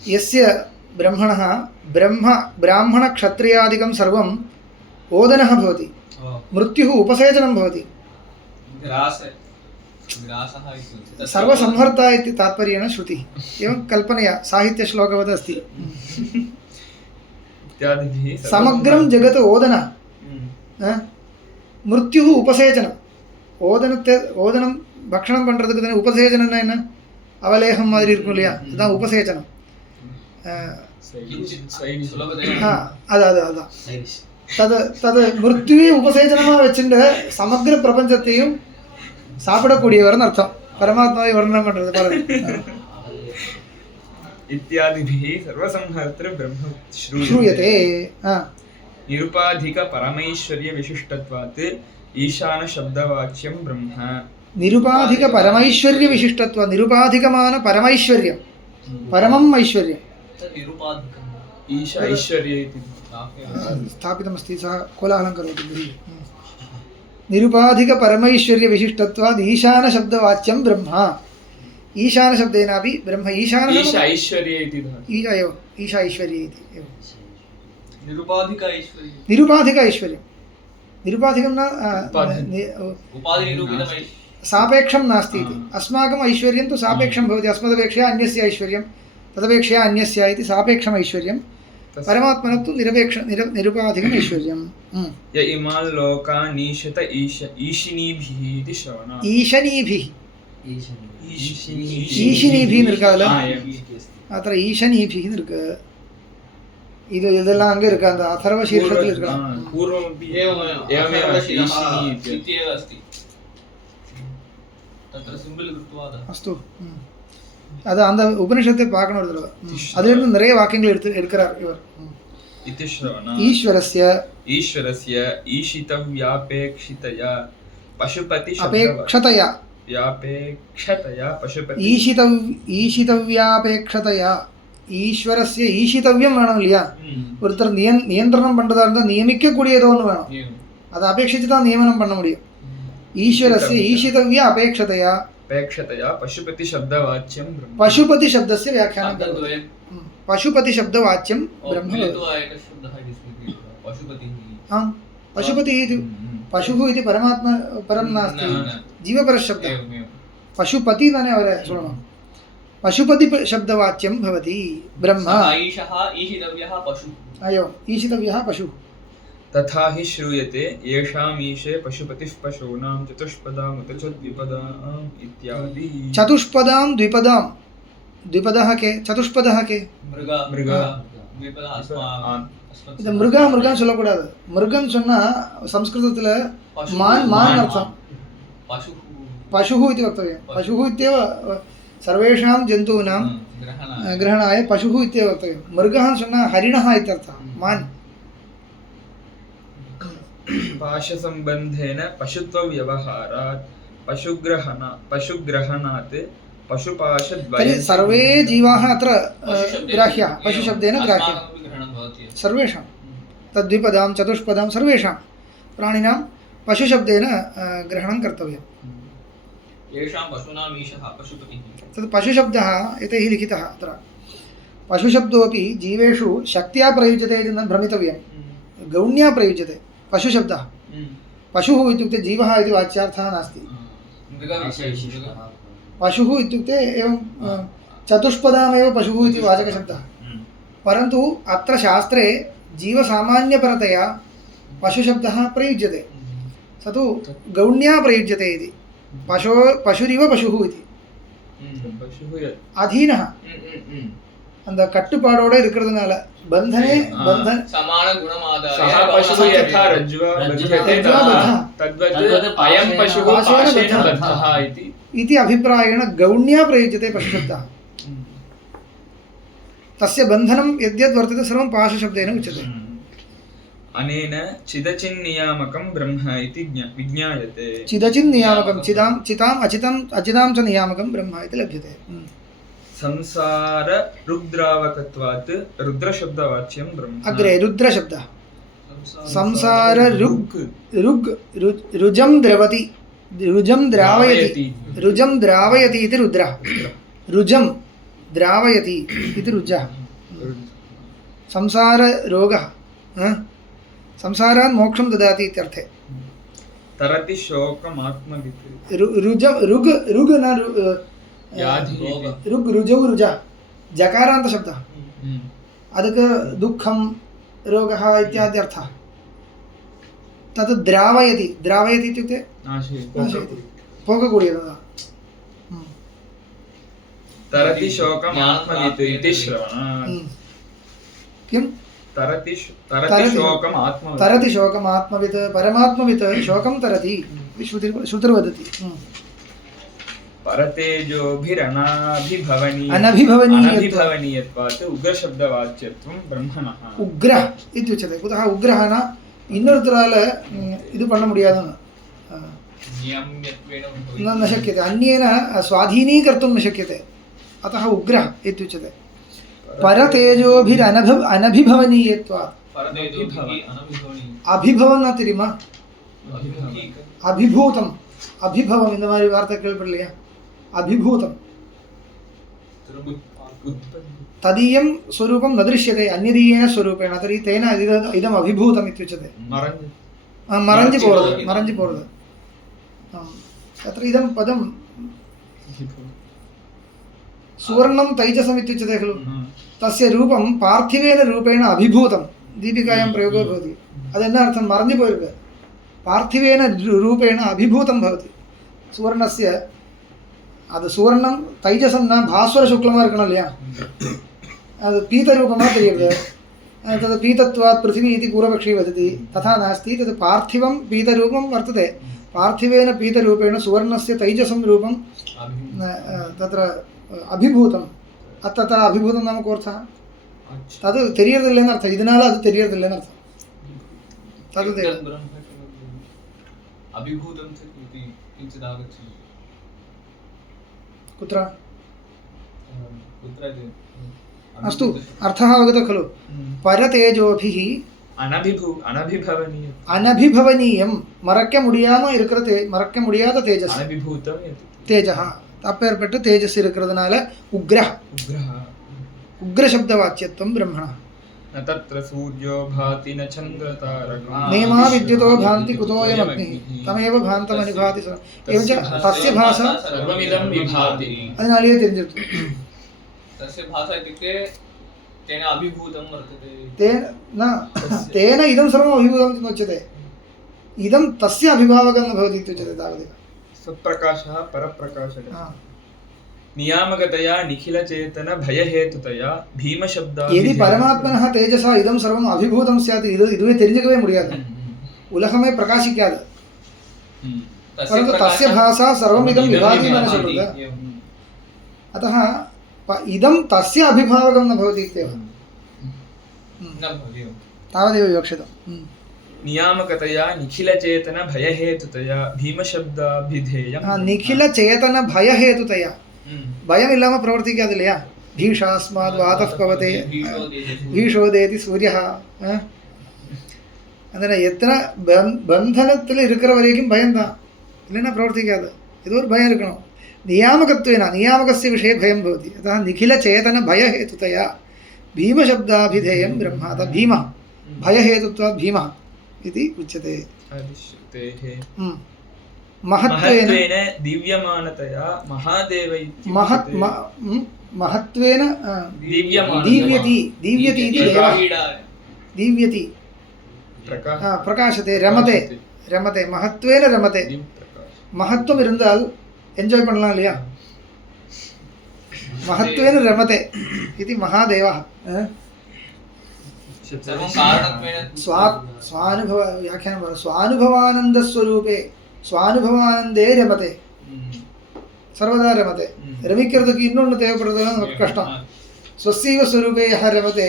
यस्य ब्रह्मणः ब्राह्मणक्षत्रियादिकं सर्वम् ओदनः भवति मृत्युः उपसेचनं भवति सर्वसंहर्ता इति तात्पर्येण श्रुतिः एवं कल्पनया साहित्यश्लोकवत् अस्ति समग्रं जगत् ओदनः मृत्युः उपसेचनं ஓதனம் பக்ஷணம் பண்ணுறதுக்கு தானே உபசேச்சனம்னா என்ன அவலேகம் மாதிரி இருக்கும் இல்லையா அதுதான் உபசேச்சனம் அதான் தது மிருத்யுவே உபசேச்சனமாக வச்சுட்டு சமக்கிர பிரபஞ்சத்தையும் சாப்பிடக்கூடியவர்னு அர்த்தம் பரமாத்மாவை வர்ணனம் பண்ணுறது பாருங்க इत्यादिभिः सर्वसंहर्तृ ब्रह्म श्रूयते निरुपाधिक परमैश्वर्य विशिष्टत्वात् ईशान शब्दवाच्यं ब्रह्म निरुपाधिक परमैश्वर्य विशिष्टत्व निरुपाधिकमान परमैश्वर्यं परमम् ऐश्वर्यं ईश ऐश्वर्य इति स्थापितमस्ति सः कोलाहलं करोति निरुपाधिक परमैश्वर्य विशिष्टत्वात् ईशान शब्दवाच्यं ब्रह्म ईशान शब्देनापि ब्रह्म ईशान ऐश्वर्य इति ईशा ऐश्वर्य इति एवं निरुपाधिक ऐश्वर्य निरुपाधिक ऐश्वर्यं निरुपाधिकं न सापेक्षं नास्ति इति अस्माकम् ऐश्वर्यं तु सापेक्षं भवति अस्मदपेक्षया अन्यस्य ऐश्वर्यं तदपेक्षया अन्यस्य इति सापेक्षम् ऐश्वर्यं परमात्मनः तु निरुपाधिकम् ऐश्वर्यं य इमान् लोकान् ईशत ईशिनीभिः इति श्रवणात् ईशनीभिः ஈஷினிபின்னு இருக்காதுல அത്ര ஈஷனிபின்னு இருக்கு இது இதெல்லாம் அங்க இருக்கு அந்த அதர்வ சீர்ஷத்தில் இருக்கலாம் பூர்வமபி एवमेव ईशिनी इत्येव अस्ति तत्र सिंबल कृत्वा अस्तु அது அந்த உபநிஷத்தை பார்க்கணும் ஒரு தடவை அதிலிருந்து நிறைய வாக்கியங்கள் எடுக்கிறார் இவர் इति श्रवणा ईश्वरस्य ईशितव्यापेक्षितया पशुपति अपेक्षतया व्यापेक्षतया पशुपति ஈஷிதவ்யாபேக்ஷதயா ஈஸ்வரஸ்ய ஈஷிதவ்யம் வேணும் இல்லையா ஒருத்தர் நியந்திரணம் பண்ணுறதா இருந்தால் நியமிக்கக்கூடியதோ ஒன்று வேணும் அதை அபேட்சித்து தான் நியமனம் பண்ண முடியும் ஈஸ்வரஸ்ய ஈஷிதவ்ய அபேக்ஷதயா पशुपति शब्दवाच्यं ब्रह्म पशुपति शब्दस्य व्याख्यानं पशुपति शब्दवाच्यं ब्रह्म आम् पशुपतिः इति पशुः इति परमात्मा परं नास्ति जीवपरशब्दः पशुपति ताने अवरे शृणु पशुपति शब्दवाच्यं भवति ब्रह्म अयो ईशितव्यः पशुः तथा हि श्रूयते येषामीशे पशुपतिः पशूनां चतुष्पदामुत च द्विपदाम् इत्यादि चतुष्पदां द्विपदां द्विपदः के चतुष्पदः के मृगा இது மிருகம் சொல்லக்கூடாது மிருகம் சொன்னா சம்ஸ்கிருதத்துல மான் அர்த்தம் பசுஹு इति वक्तव्यं पशुः इत्येव सर्वेषां जन्तूनां ग्रहणाय पशुः इत्येव वक्तव्यं मृगः சொன்னா हरिणः इत्यर्थः मान् पाशसम्बन्धेन पशुत्वव्यवहारात् पशुग्रहणात् पशुपाशद्वयं तर्हि सर्वे जीवाः अत्र ग्राह्याः पशुशब्देन ग्राह्याः ग्रहणं भवति सर्वेषां तद्विपदां चतुष्पदां सर्वेषां प्राणिनां पशुशब्देन ग्रहणं कर्तव्यम् येषां पशूनाम् ईशः पशुपतिः तद् पशुशब्दः यतैः लिखितः अत्र पशुशब्दोऽपि जीवेषु शक्त्या प्रयुज्यते इति न भ्रमितव्यं गौण्या प्रयुज्यते पशुशब्दः पशुः इत्युक्ते जीवः इति वाच्यार्थः नास्ति पशुः इत्युक्ते एवं चतुष्पदामेव पशुः इति वाचकशब्दः परन्तु अत्र शास्त्रे जीवसामान्यपरतया पशुशब्दः प्रयुज्यते स तु गौण्या प्रयुज्यते इति पशुरिव पशुः इति अधीनः அந்த கட்டுப்பாடோட இருக்கிறதுனால பந்தனே பந்தன் சமான குணமாதாய सः पशुः यथा रज्ज्वा बध्यते तद्वत् अयं पशुः पाशेन बद्धः इति अभिप्रायेण गौण्या प्रयुज्यते पशुशब्दः तस्य बन्धनं यद्यद् वर्तते सर्वं पाशशब्देन उच्यते अनेन चिदचिन्नियामकं ब्रह्म इति विज्ञायते चिदचिन्नियामकं चिताम् अचितां च नियामकं ब्रह्म इति लभ्यते संसार रुद्रावकत्वात् रुद्रशब्दवाच्यं ब्रह्म अग्रे रुद्रशब्दः संसार रुजं द्रवति रुजं द्रावयति इति रुद्रः रुजं द्रावयति इति रुजः संसार रोगः संसारान् मोक्षं ददाति इत्यर्थे तरति शोकमात्मवित् रुग न ರುಗ್ ರುಜೌ ರುಜ ಜಕಾರಾಂತ ಶಬ್ದ ಅದಕ್ಕೆ ದುಃಖಂ ರೋಗಃ ಇತ್ಯಾದಿ ಅರ್ಥ ತದ್ ದ್ರಾವಯತಿ ಇತ್ಯುಕ್ತೆ ನಾಶಯತಿ ಹೋಗக்கூடிಯದು तरति शोकमात्मवित् इति श्रवणात् किं तरति शोकम् आत्मवित् परमात्मवित् शोकं तरति श्रुतिर्वदति अनभिभवनीयत्वात् उग्रशब्दवाच्यत्वं ब्रह्मणः उग्र इत्युच्यते कुतः उग्रः न இன்னொருத்தரால இது பண்ண முடியாதுன்னு न शक्यते अन्येन स्वाधीनीकर्तुं न शक्यते अतः उग्रः इत्युच्यते परतेजोभिरनभिभवनीयत्वात् अभिभवं न தெரியுமா अभिभूतम् अभिभवம் இந்த மாதிரி வார்த்தை கேள்விப்படலையா अभिभूतम् तदीयं स्वरूपं न दृश्यते अन्यदीयेन स्वरूपेण तर्हि तेन इदम् अभिभूतम् इत्युच्यते मरञ्जि पोरद् तत्र इदं पदं सुवर्णं तैजसम् इत्युच्यते खलु तस्य रूपं पार्थिवेन रूपेण अभिभूतं दीपिकायां प्रयोगो भवति अदेन्न अर्थं मरञ्जि पोयिरुक्कु पार्थिवेन रूपेण अभिभूतं भवति सुवर्णस्य ಅದು ಸುವರ್ಣಂ ತೈಜಸಂ ನ ಭಾಸ್ವರ ಶುಕ್ಲமாக இருக்கணும் இல்லையா அது पीतरूपமாக தெரியுது तद् पीतत्वात् पृथिवी इति पूर्वपक्षी वदति तथा नास्ति तद् पार्थिवं पीतरूपं वर्तते पार्थिवेन पीतरूपेण सुवर्णस्य तैजसं रूपं तत्र अभिभूतम् अत्र अभिभूतं नाम कोऽर्थः तद् தெரியறதில்லைன்னு ಅರ್ಥ ಇದனால ಅದು தெரியறதில்லைன்னு ಅರ್ಥ तद् अभिभूतं इति किञ्चित् आगच्छति कुत्र अस्तु अर्थः अवगतः खलु परतेजोभिः अनभिभवनीयं मरक्क मुडियामा मरक्क मुडियाத தேஜஸ் अनभिभूतं தேஜः அப்பேற்பட்ட தேஜஸ் இருக்கிறதுனால उग्र शब्दवाच्यत्वं ब्रह्मणः न तत्र सूर्यो भाति न चन्द्रतारकः नेमा विद्युतो भान्ति कुतोऽयमग्निः तमेव भान्तमनिभाति एवञ्च तस्य भाषा सर्वमिदं विभाति അതിനാലേ തിരിഞ്ഞിരുന്നു तस्य भाषा इत्युक्ते तेन अभिभूतं वर्तते तेन इदं सर्वम् अभिभूतं उच्यते इदं तस्य अभिभावकं न भवति इत्युच्यते तावदेव स्वप्रकाशः परप्रकाशः नियामकतया निखिलचेतन भयहेतुतया भीमशब्दात् यदि परमात्मनः तेजसा इदं सर्वम् अभिभूतं स्यात् इदुवे தெரிஞ்சிக்கவே முடியாது உலகமே பிரகாசிக்காது परन्तु तस्य भाषा सर्वमिदं विभाति न शक्यते अतः इदं तस्य अभिभावकं न भवति इत्येव न भवति एव। तावदेव विवक्षितम् नियामकतया निखिलचेतनभयहेतुतया भीमशब्दाभिधेयं निखिलचेतनभयहेतुतया பயம் இல்லாமல் பிரவர்த்திக்காது இல்லையா? பீஷாஸ்மாத் வாதப் பவதே பீஷோதேதி சூரியா. அதனால் எத்தனை பந்தனத்தில் இருக்கிற வரைக்கும் பயம்தான், இல்லைன்னா பிரவர்த்திக்காது. ஏதோ ஒரு பயம் இருக்கணும். நியாமகத்வேன நியாமகस्य विषये भयं भवति. अतः निखिलचेतनभयहेतुतया भीमशब्दाभिधेयं ब्रह्म. अतः भीमः भयहेतुत्वात् भीमः इति उच्यते. महत्वेन दिव्यमानतया महादेव महत्वेन दीव्यति दीव्यति इति देवः दीव्यति प्रकाशते रमते रमते महत्वेन रमते. महत्वம் இருந்தால் என்ஜாய் பண்ணலாம் இல்லையா? महत्वेन रमते इति महादेवः. स्वानुभव व्याख्यानं स्वानुभवानन्दस्वरूपे स्वानुभवानन्दे रमते. सर्वदा रमते. रमिक्किरदुक्कु इन्नोन्नु देवपडुदु कष्टं. स्वस्यैव स्वरूपे यः रमते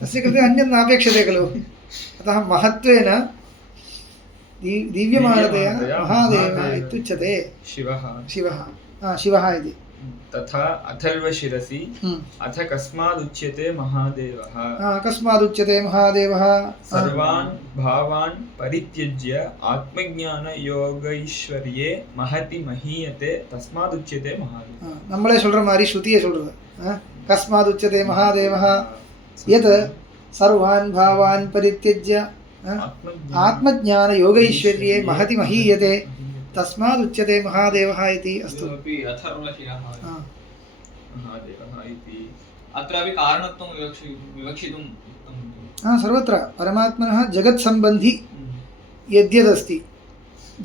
तस्य कृते अन्यत् नापेक्षते खलु. अतः महत्वेन दिव्यमानतया महादेवः इत्युच्यते. शिवः शिवः इति. तथा अथर्वशिरसि अथ कस्मादुच्यते महादेवः. कस्मादुच्यते महादेवः? सर्वान् भावान् परित्यज्य आत्मज्ञानयोगैश्वर्ये महति महीयते तस्मादुच्यते महादेवः. நம்மளே சொல்ற மாதிரி ஸ்ருதியே சொல்றது. कस्मादुच्यते महादेवः यत् सर्वान् भावान् परित्यज्य आत्मज्ञानयोगैश्वर्ये महति महीयते तस्मादुच्यते महादेवः इति. अस्तु. अत्रापि कारणत्वं विवक्षितुं सर्वत्र परमात्मनः जगत्सम्बन्धी यद्यदस्ति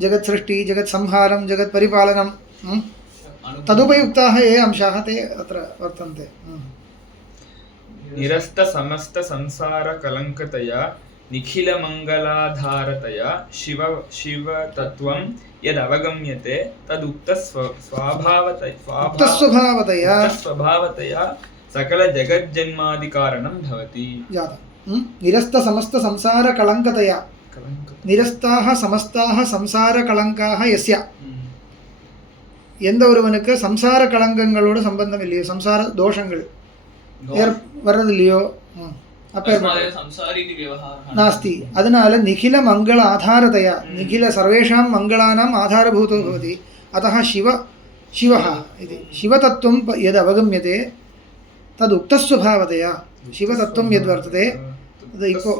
जगत्सृष्टिः जगत्संहारं जगत्परिपालनं तदुपयुक्ताः ये अंशाः ते अत्र वर्तन्ते. निरस्तसमस्तसंसारकलङ्कतया निखिलमङ्गलाधारतया शिवतत्त्वं यदवगम्यते तदुक्तस्वभावतया सकलजगज्जन्मादिकारणं भवति. निरस्तसमस्तसंसारकलङ्कतया निरस्ताः समस्ताः संसारकलङ्काः यस्य எந்த ஒருவனுக்கு சம்சார கலங்கங்களோட சம்பந்தம் இல்லையோ சம்சார தோஷங்கள் வர்றதில்லையோ அப்போ நாஸ்தி. அதனால நிகில மங்கள ஆதாரதயா நிகில சர்வேஷாம் மங்களானாம் ஆதாரபூதோ பவதி. अतः शिवः इति शिवतत्त्वं यद् अवगम्यते तद् उक्तस्वभावतया शिवतत्त्वं यद् वर्तते तद् इको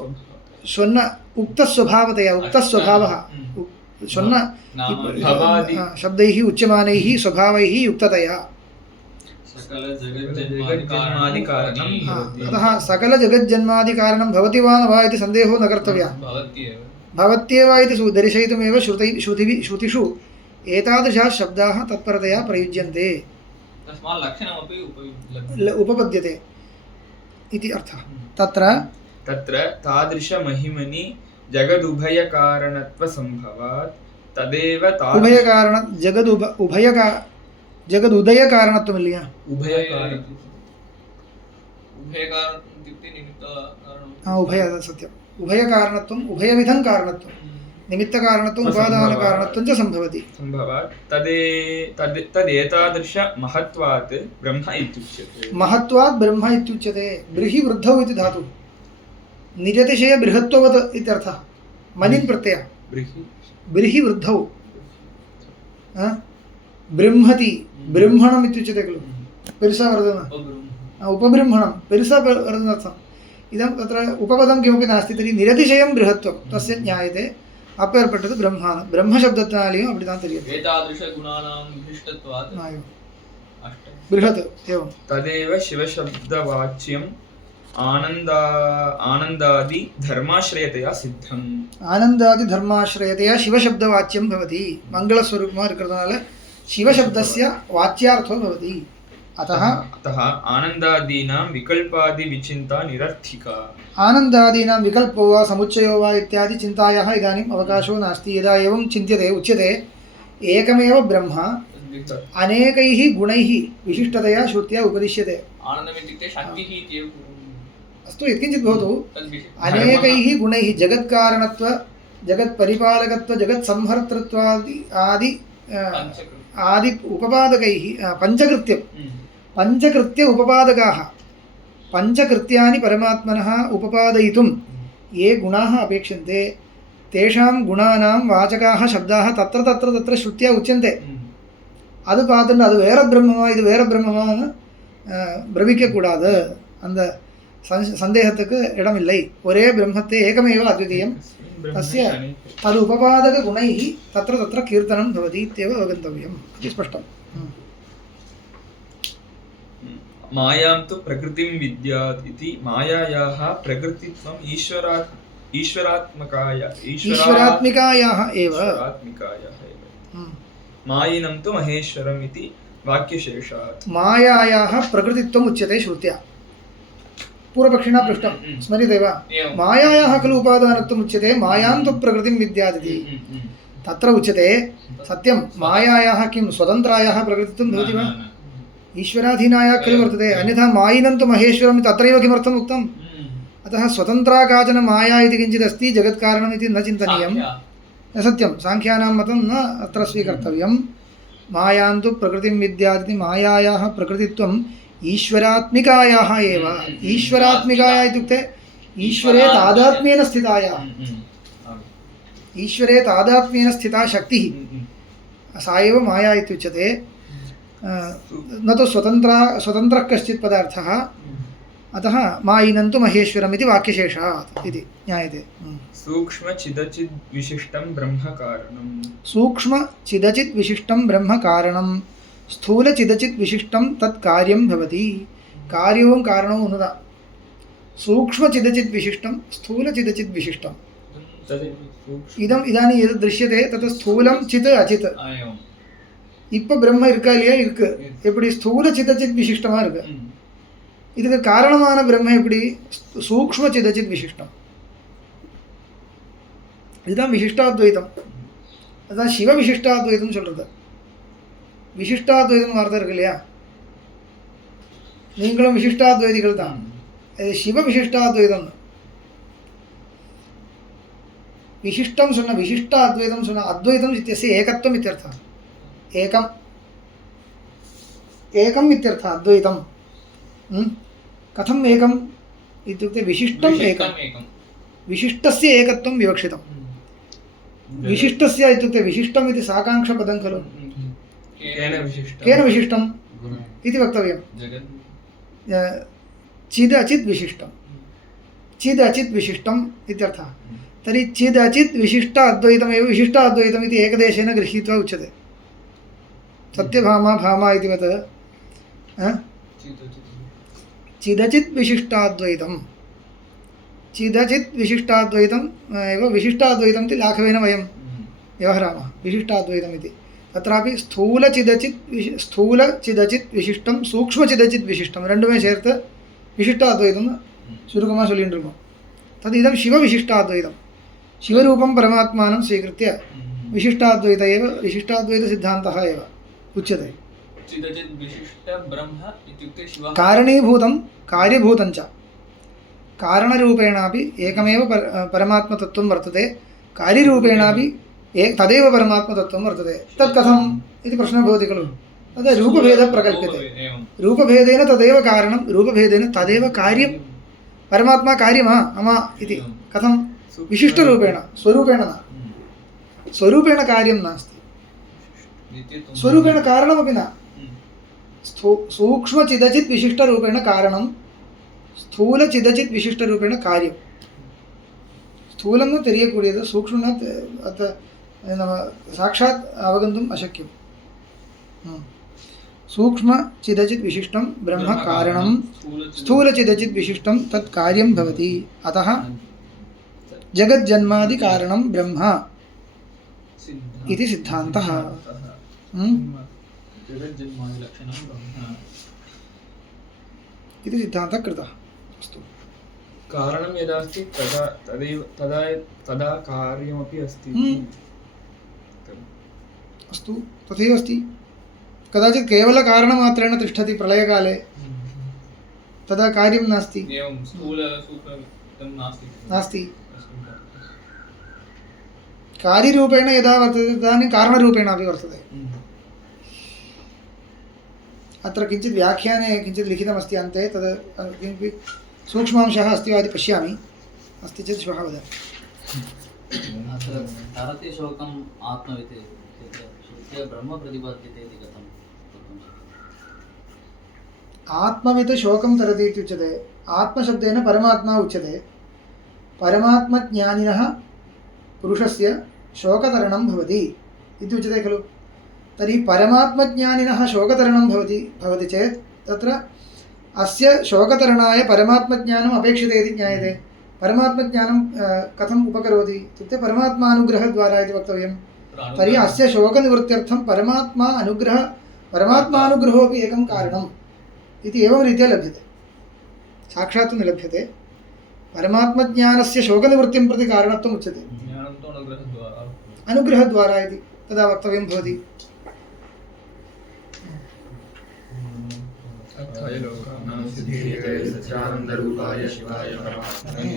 स्वन्न उक्तस्वभावतया उक्तस्वभावः स्वन्न शब्दैः उच्यमानैः स्वभावैः युक्ततया. अतः सकलजगज्जन्मादिकारणं भवति वा न वा इति सन्देहो न कर्तव्यः. भवत्येव इति दर्शयितुमेव श्रुतिषु एतादृशाः शब्दाः तत्परतया प्रयुज्यन्ते उपपद्यते इति अर्थः. तत्र तादृशमहिमनि जगदुभयकारणत्वसम्भवात् तदेव उभयकारण जगदुदयकारणत्वम् இல்லையா? उभय सत्यम् उभयकारणत्वम् उभयविधं कारणत्वं निमित्तकारणत्वम् उपादानकारणत्वं च सम्भवति. तदेतादृशमहत्वात् ब्रह्म इत्युच्यते. महत्वात् ब्रह्म इत्युच्यते. बृहि वृद्धौ इति धातुः निरतिशय बृहत्ववत् इत्यर्थः. मनिन् प्रत्ययः बृहि वृद्धौ बृंहति ब्रह्मणम् इत्युच्यते खलु. पेरुसा वर्धन उपबृंहणं पेरुसा वर्धनार्थम्. इदं तत्र उपपदं किमपि नास्ति. तर्हि निरतिशयं बृहत्वं तस्य ज्ञायते. அப்பேற்பட்டது பிரம்மானம். பிரம்ம சப்தத்தினாலேயும் அப்படிதான் தெரியுது. बृहत् एवं तदेव शिवशब्दवाच्यम् आनन्दादि धर्माश्रयतया सिद्धम्. आनन्दादि धर्माश्रयतया शिवशब्दवाच्यं भवति. मङ्गलस्वरूपமாக இருக்கிறதுனால शिवशब्दस्य वाच्यार्थो भवति. अतः आनन्दादीनां विकल्पादिविचिन्ता निरर्थिका. आनन्दादीनां विकल्पो वा समुच्चयो वा इत्यादि चिन्तायाः इदानीम् अवकाशो नास्ति. यदा एवं चिन्त्यते उच्यते एकमेव ब्रह्म अनेकैः गुणैः विशिष्टतया श्रुत्या उपदिश्यते। आनन्दम् इत्युक्ते शक्तिः इत्येव। अस्तु यत्किञ्चित् भवतु। अनेकैः गुणैः जगत्कारणत्व जगत्परिपालकत्व जगत्संहर्तृत्वादि आदि उपपादकैः पञ्चकृत्य उपपादकाः पञ्चकृत्यानि परमात्मनः उपपादयितुं ये गुणाः अपेक्षन्ते तेषां गुणानां वाचकाः शब्दाः तत्र तत्र तत्र श्रुत्या उच्यन्ते। அது பார்த்துட்டு அது வேற பிரம்மமா இது வேற பிரம்மமான்னு பிரமிக்கக்கூடாது. அந்த சந்தேகத்துக்கு இடமில்லை. ஒரே பிரம்மத்தை ஏகமேவ அத்விதீயம் तस्य तद् उपपादकगुणैः तत्र तत्र कीर्तनं भवति इत्येव अवगन्तव्यम् इति स्पष्टम्। मायां तु प्रकृतिं विद्यात् इति मायायाः प्रकृतित्वम् ईश्वरात्मिकायाः एव मायिनं तु महेश्वरम् इति वाक्यशेषात्। मायायाः प्रकृतित्वम् उच्यते श्रुत्या। पूर्वपक्षिणा पृष्टं स्मर्यते वा? मायायाः खलु उपादानत्वम् उच्यते मायां तु प्रकृतिं विद्यात् इति। तत्र उच्यते सत्यं मायायाः किं स्वतन्त्रायाः प्रकृतित्वं भवति वा? ईश्वराधीनायाः खलु वर्तते। अन्यथा मायिनं तु महेश्वरम् तत्रैव किमर्थम् उक्तम्? अतः स्वतन्त्रा काचन माया इति किञ्चित् अस्ति जगत्कारणम् इति न चिन्तनीयं। सत्यं साङ्ख्यानां मतं न अत्र स्वीकर्तव्यं। मायां तु प्रकृतिं विद्यात् इति मायायाः प्रकृतित्वम् ईश्वरात्मिकायाः एव। ईश्वरात्मिकाया इत्युक्ते ईश्वरे तादात्म्येन स्थितायाः ईश्वरे तादात्म्येन स्थिता शक्तिः सा एव माया इत्युच्यते। न तु स्वतन्त्रः कश्चित् पदार्थः। अतः मायिनं तु महेश्वरम् इति वाक्यशेषात् इति ज्ञायते। सूक्ष्मचिदचिद् विशिष्टं ब्रह्मकारणं सूक्ष्मचिदचित् विशिष्टं ब्रह्मकारणं स्थूलचिदचित् विशिष्टं तत् कार्यं भवति। कार्यं कारणं उन्नता सूक्ष्मचिदचित् विशिष्टं स्थूलचिदचित् विशिष्टं इदानीं यद् दृश्यते तत् स्थूलं चित् अचित् இப்போ பிரம்ம இருக்கா இல்லையா? இருக்கு. எப்படி? ஸ்தூல சிதச்சித் விசிஷ்டமாக இருக்கு. இதுக்கு காரணமான பிரம்ம எப்படி? சூக்ஷ்ம சிதச்சித் விசிஷ்டம். இதுதான் விசிஷ்டாத்வைதம். அதுதான் சிவ விசிஷ்டாத்வைதம் சொல்கிறது. விசிஷ்டாத்வைதம் வார்த்தை இருக்கு இல்லையா? நீங்களும் விசிஷ்டாத்வைதிகள் தான். இது சிவ விசிஷ்டாத்வைதம். விசிஷ்டம் சொன்ன விசிஷ்டாத்வைதம் சொன்ன அத்வைதம் இத்தியस्य ஏகत्वम् इत्यर्थः। एकम् एकम् इत्यर्थः अद्वैतं। कथम् एकम् इत्युक्ते विशिष्टम् एकं विशिष्टस्य एकत्वं विवक्षितं। विशिष्टस्य इत्युक्ते विशिष्टम् इति साकाङ्क्षपदं खलु। केन विशिष्टम् इति वक्तव्यं। चिद् अचित् विशिष्टं चिद् अचित् विशिष्टम् इत्यर्थः। तर्हि चिद् अचित् विशिष्ट अद्वैतमेव विशिष्ट अद्वैतम् इति एकदेशेन गृहीत्वा उच्यते। सत्यभामा भामा इतिवत् चिदचित् विशिष्टाद्वैतं चिदचित् विशिष्टाद्वैतम् एव विशिष्टाद्वैतम् इति लाघवेन वयं व्यवहरामः। विशिष्टाद्वैतम् इति तत्रापि स्थूलचिदचित् विशिष्टं सूक्ष्मचिदचित् विशिष्टं ரெண்டுமே சேர்த்து விசிஷ்டாத்வைதம் சுருக்கமாக சொல்லிட்டு இருக்கோம். तद् इदं शिवविशिष्टाद्वैतं। शिवरूपं परमात्मानं स्वीकृत्य विशिष्टाद्वैत एव विशिष्टाद्वैतसिद्धान्तः एव उच्यते। कारणीभूतं कार्यभूतं च कारणरूपेणापि एकमेव परमात्मतत्त्वं वर्तते। कार्यरूपेणापि तदेव परमात्मतत्त्वं वर्तते। तत् कथम् इति प्रश्नः भवति खलु। तद् रूपभेदः प्रकल्प्यते। रूपभेदेन तदेव कारणं रूपभेदेन तदेव कार्यं। परमात्मा कार्यमा मम इति कथं? विशिष्टरूपेण स्वरूपेण न। स्वरूपेण कार्यं नास्ति। स्वरूपेण कारणमपि न। सूक्ष्मचिदचित् विशिष्टरूपेण कारणं स्थूलचिदचित् विशिष्टरूपेण कार्यं। स्थूलं न तेरियकूडियது सूक्ष्मं न साक्षात् अवगन्तुम् अशक्यं। सूक्ष्मचिदचित् विशिष्टं ब्रह्म कारणं स्थूलचिदचित् विशिष्टं तत् कार्यं भवति। अतः जगज्जन्मादि कारणं ब्रह्म इति सिद्धान्तः। इति सिद्धान्तः कृतः। अस्तु। कारणं यदा अस्ति तदा कार्यमपि अस्ति। अस्तु तथैव अस्ति। कदाचित् केवलकारणमात्रेण तिष्ठति प्रलयकाले तदा कार्यं नास्ति एवं स्थूलसूक्ष्मं नास्ति नास्ति कार्यरूपेण यदा वर्तते तदानीं कारणरूपेण अपि वर्तते अत्र किञ्चित् व्याख्याने किञ्चित् लिखितमस्ति अन्ते तद् किमपि सूक्ष्मांशः अस्ति वा इति पश्यामि अस्ति चेत् श्वः वदामि अत्र तरति शोकम् आत्मवित् श्रुत्या ब्रह्म प्रतिपाद्यते इति कथं वक्तुं शक्यते? आत्मवित् शोकं तरति इत्युच्यते आत्मशब्देन परमात्मा उच्यते परमात्मज्ञानिनः पुरुषस्य शोकतरणं भवति इति उच्यते खलु तर्हि परमात्मज्ञानिनः शोकतरणं भवति चेत् तत्र अस्य शोकतरणाय परमात्मज्ञानम् अपेक्षते इति ज्ञायते परमात्मज्ञानं कथम् उपकरोति इत्युक्ते परमात्मानुग्रहद्वारा इति वक्तव्यं तर्हि अस्य शोकनिवृत्त्यर्थं परमात्मानुग्रहोऽपि एकं कारणम् इति एवं रीत्या लभ्यते साक्षात् तु न लभ्यते परमात्मज्ञानस्य शोकनिवृत्तिं प्रति कारणत्वम् उच्यते ज्ञानं तु अनुग्रहद्वारा इति तदा वक्तव्यं भवति अथाय लोकानां सिद्धिये सच्चिदानन्दरूपाय शिवाय परमात्मने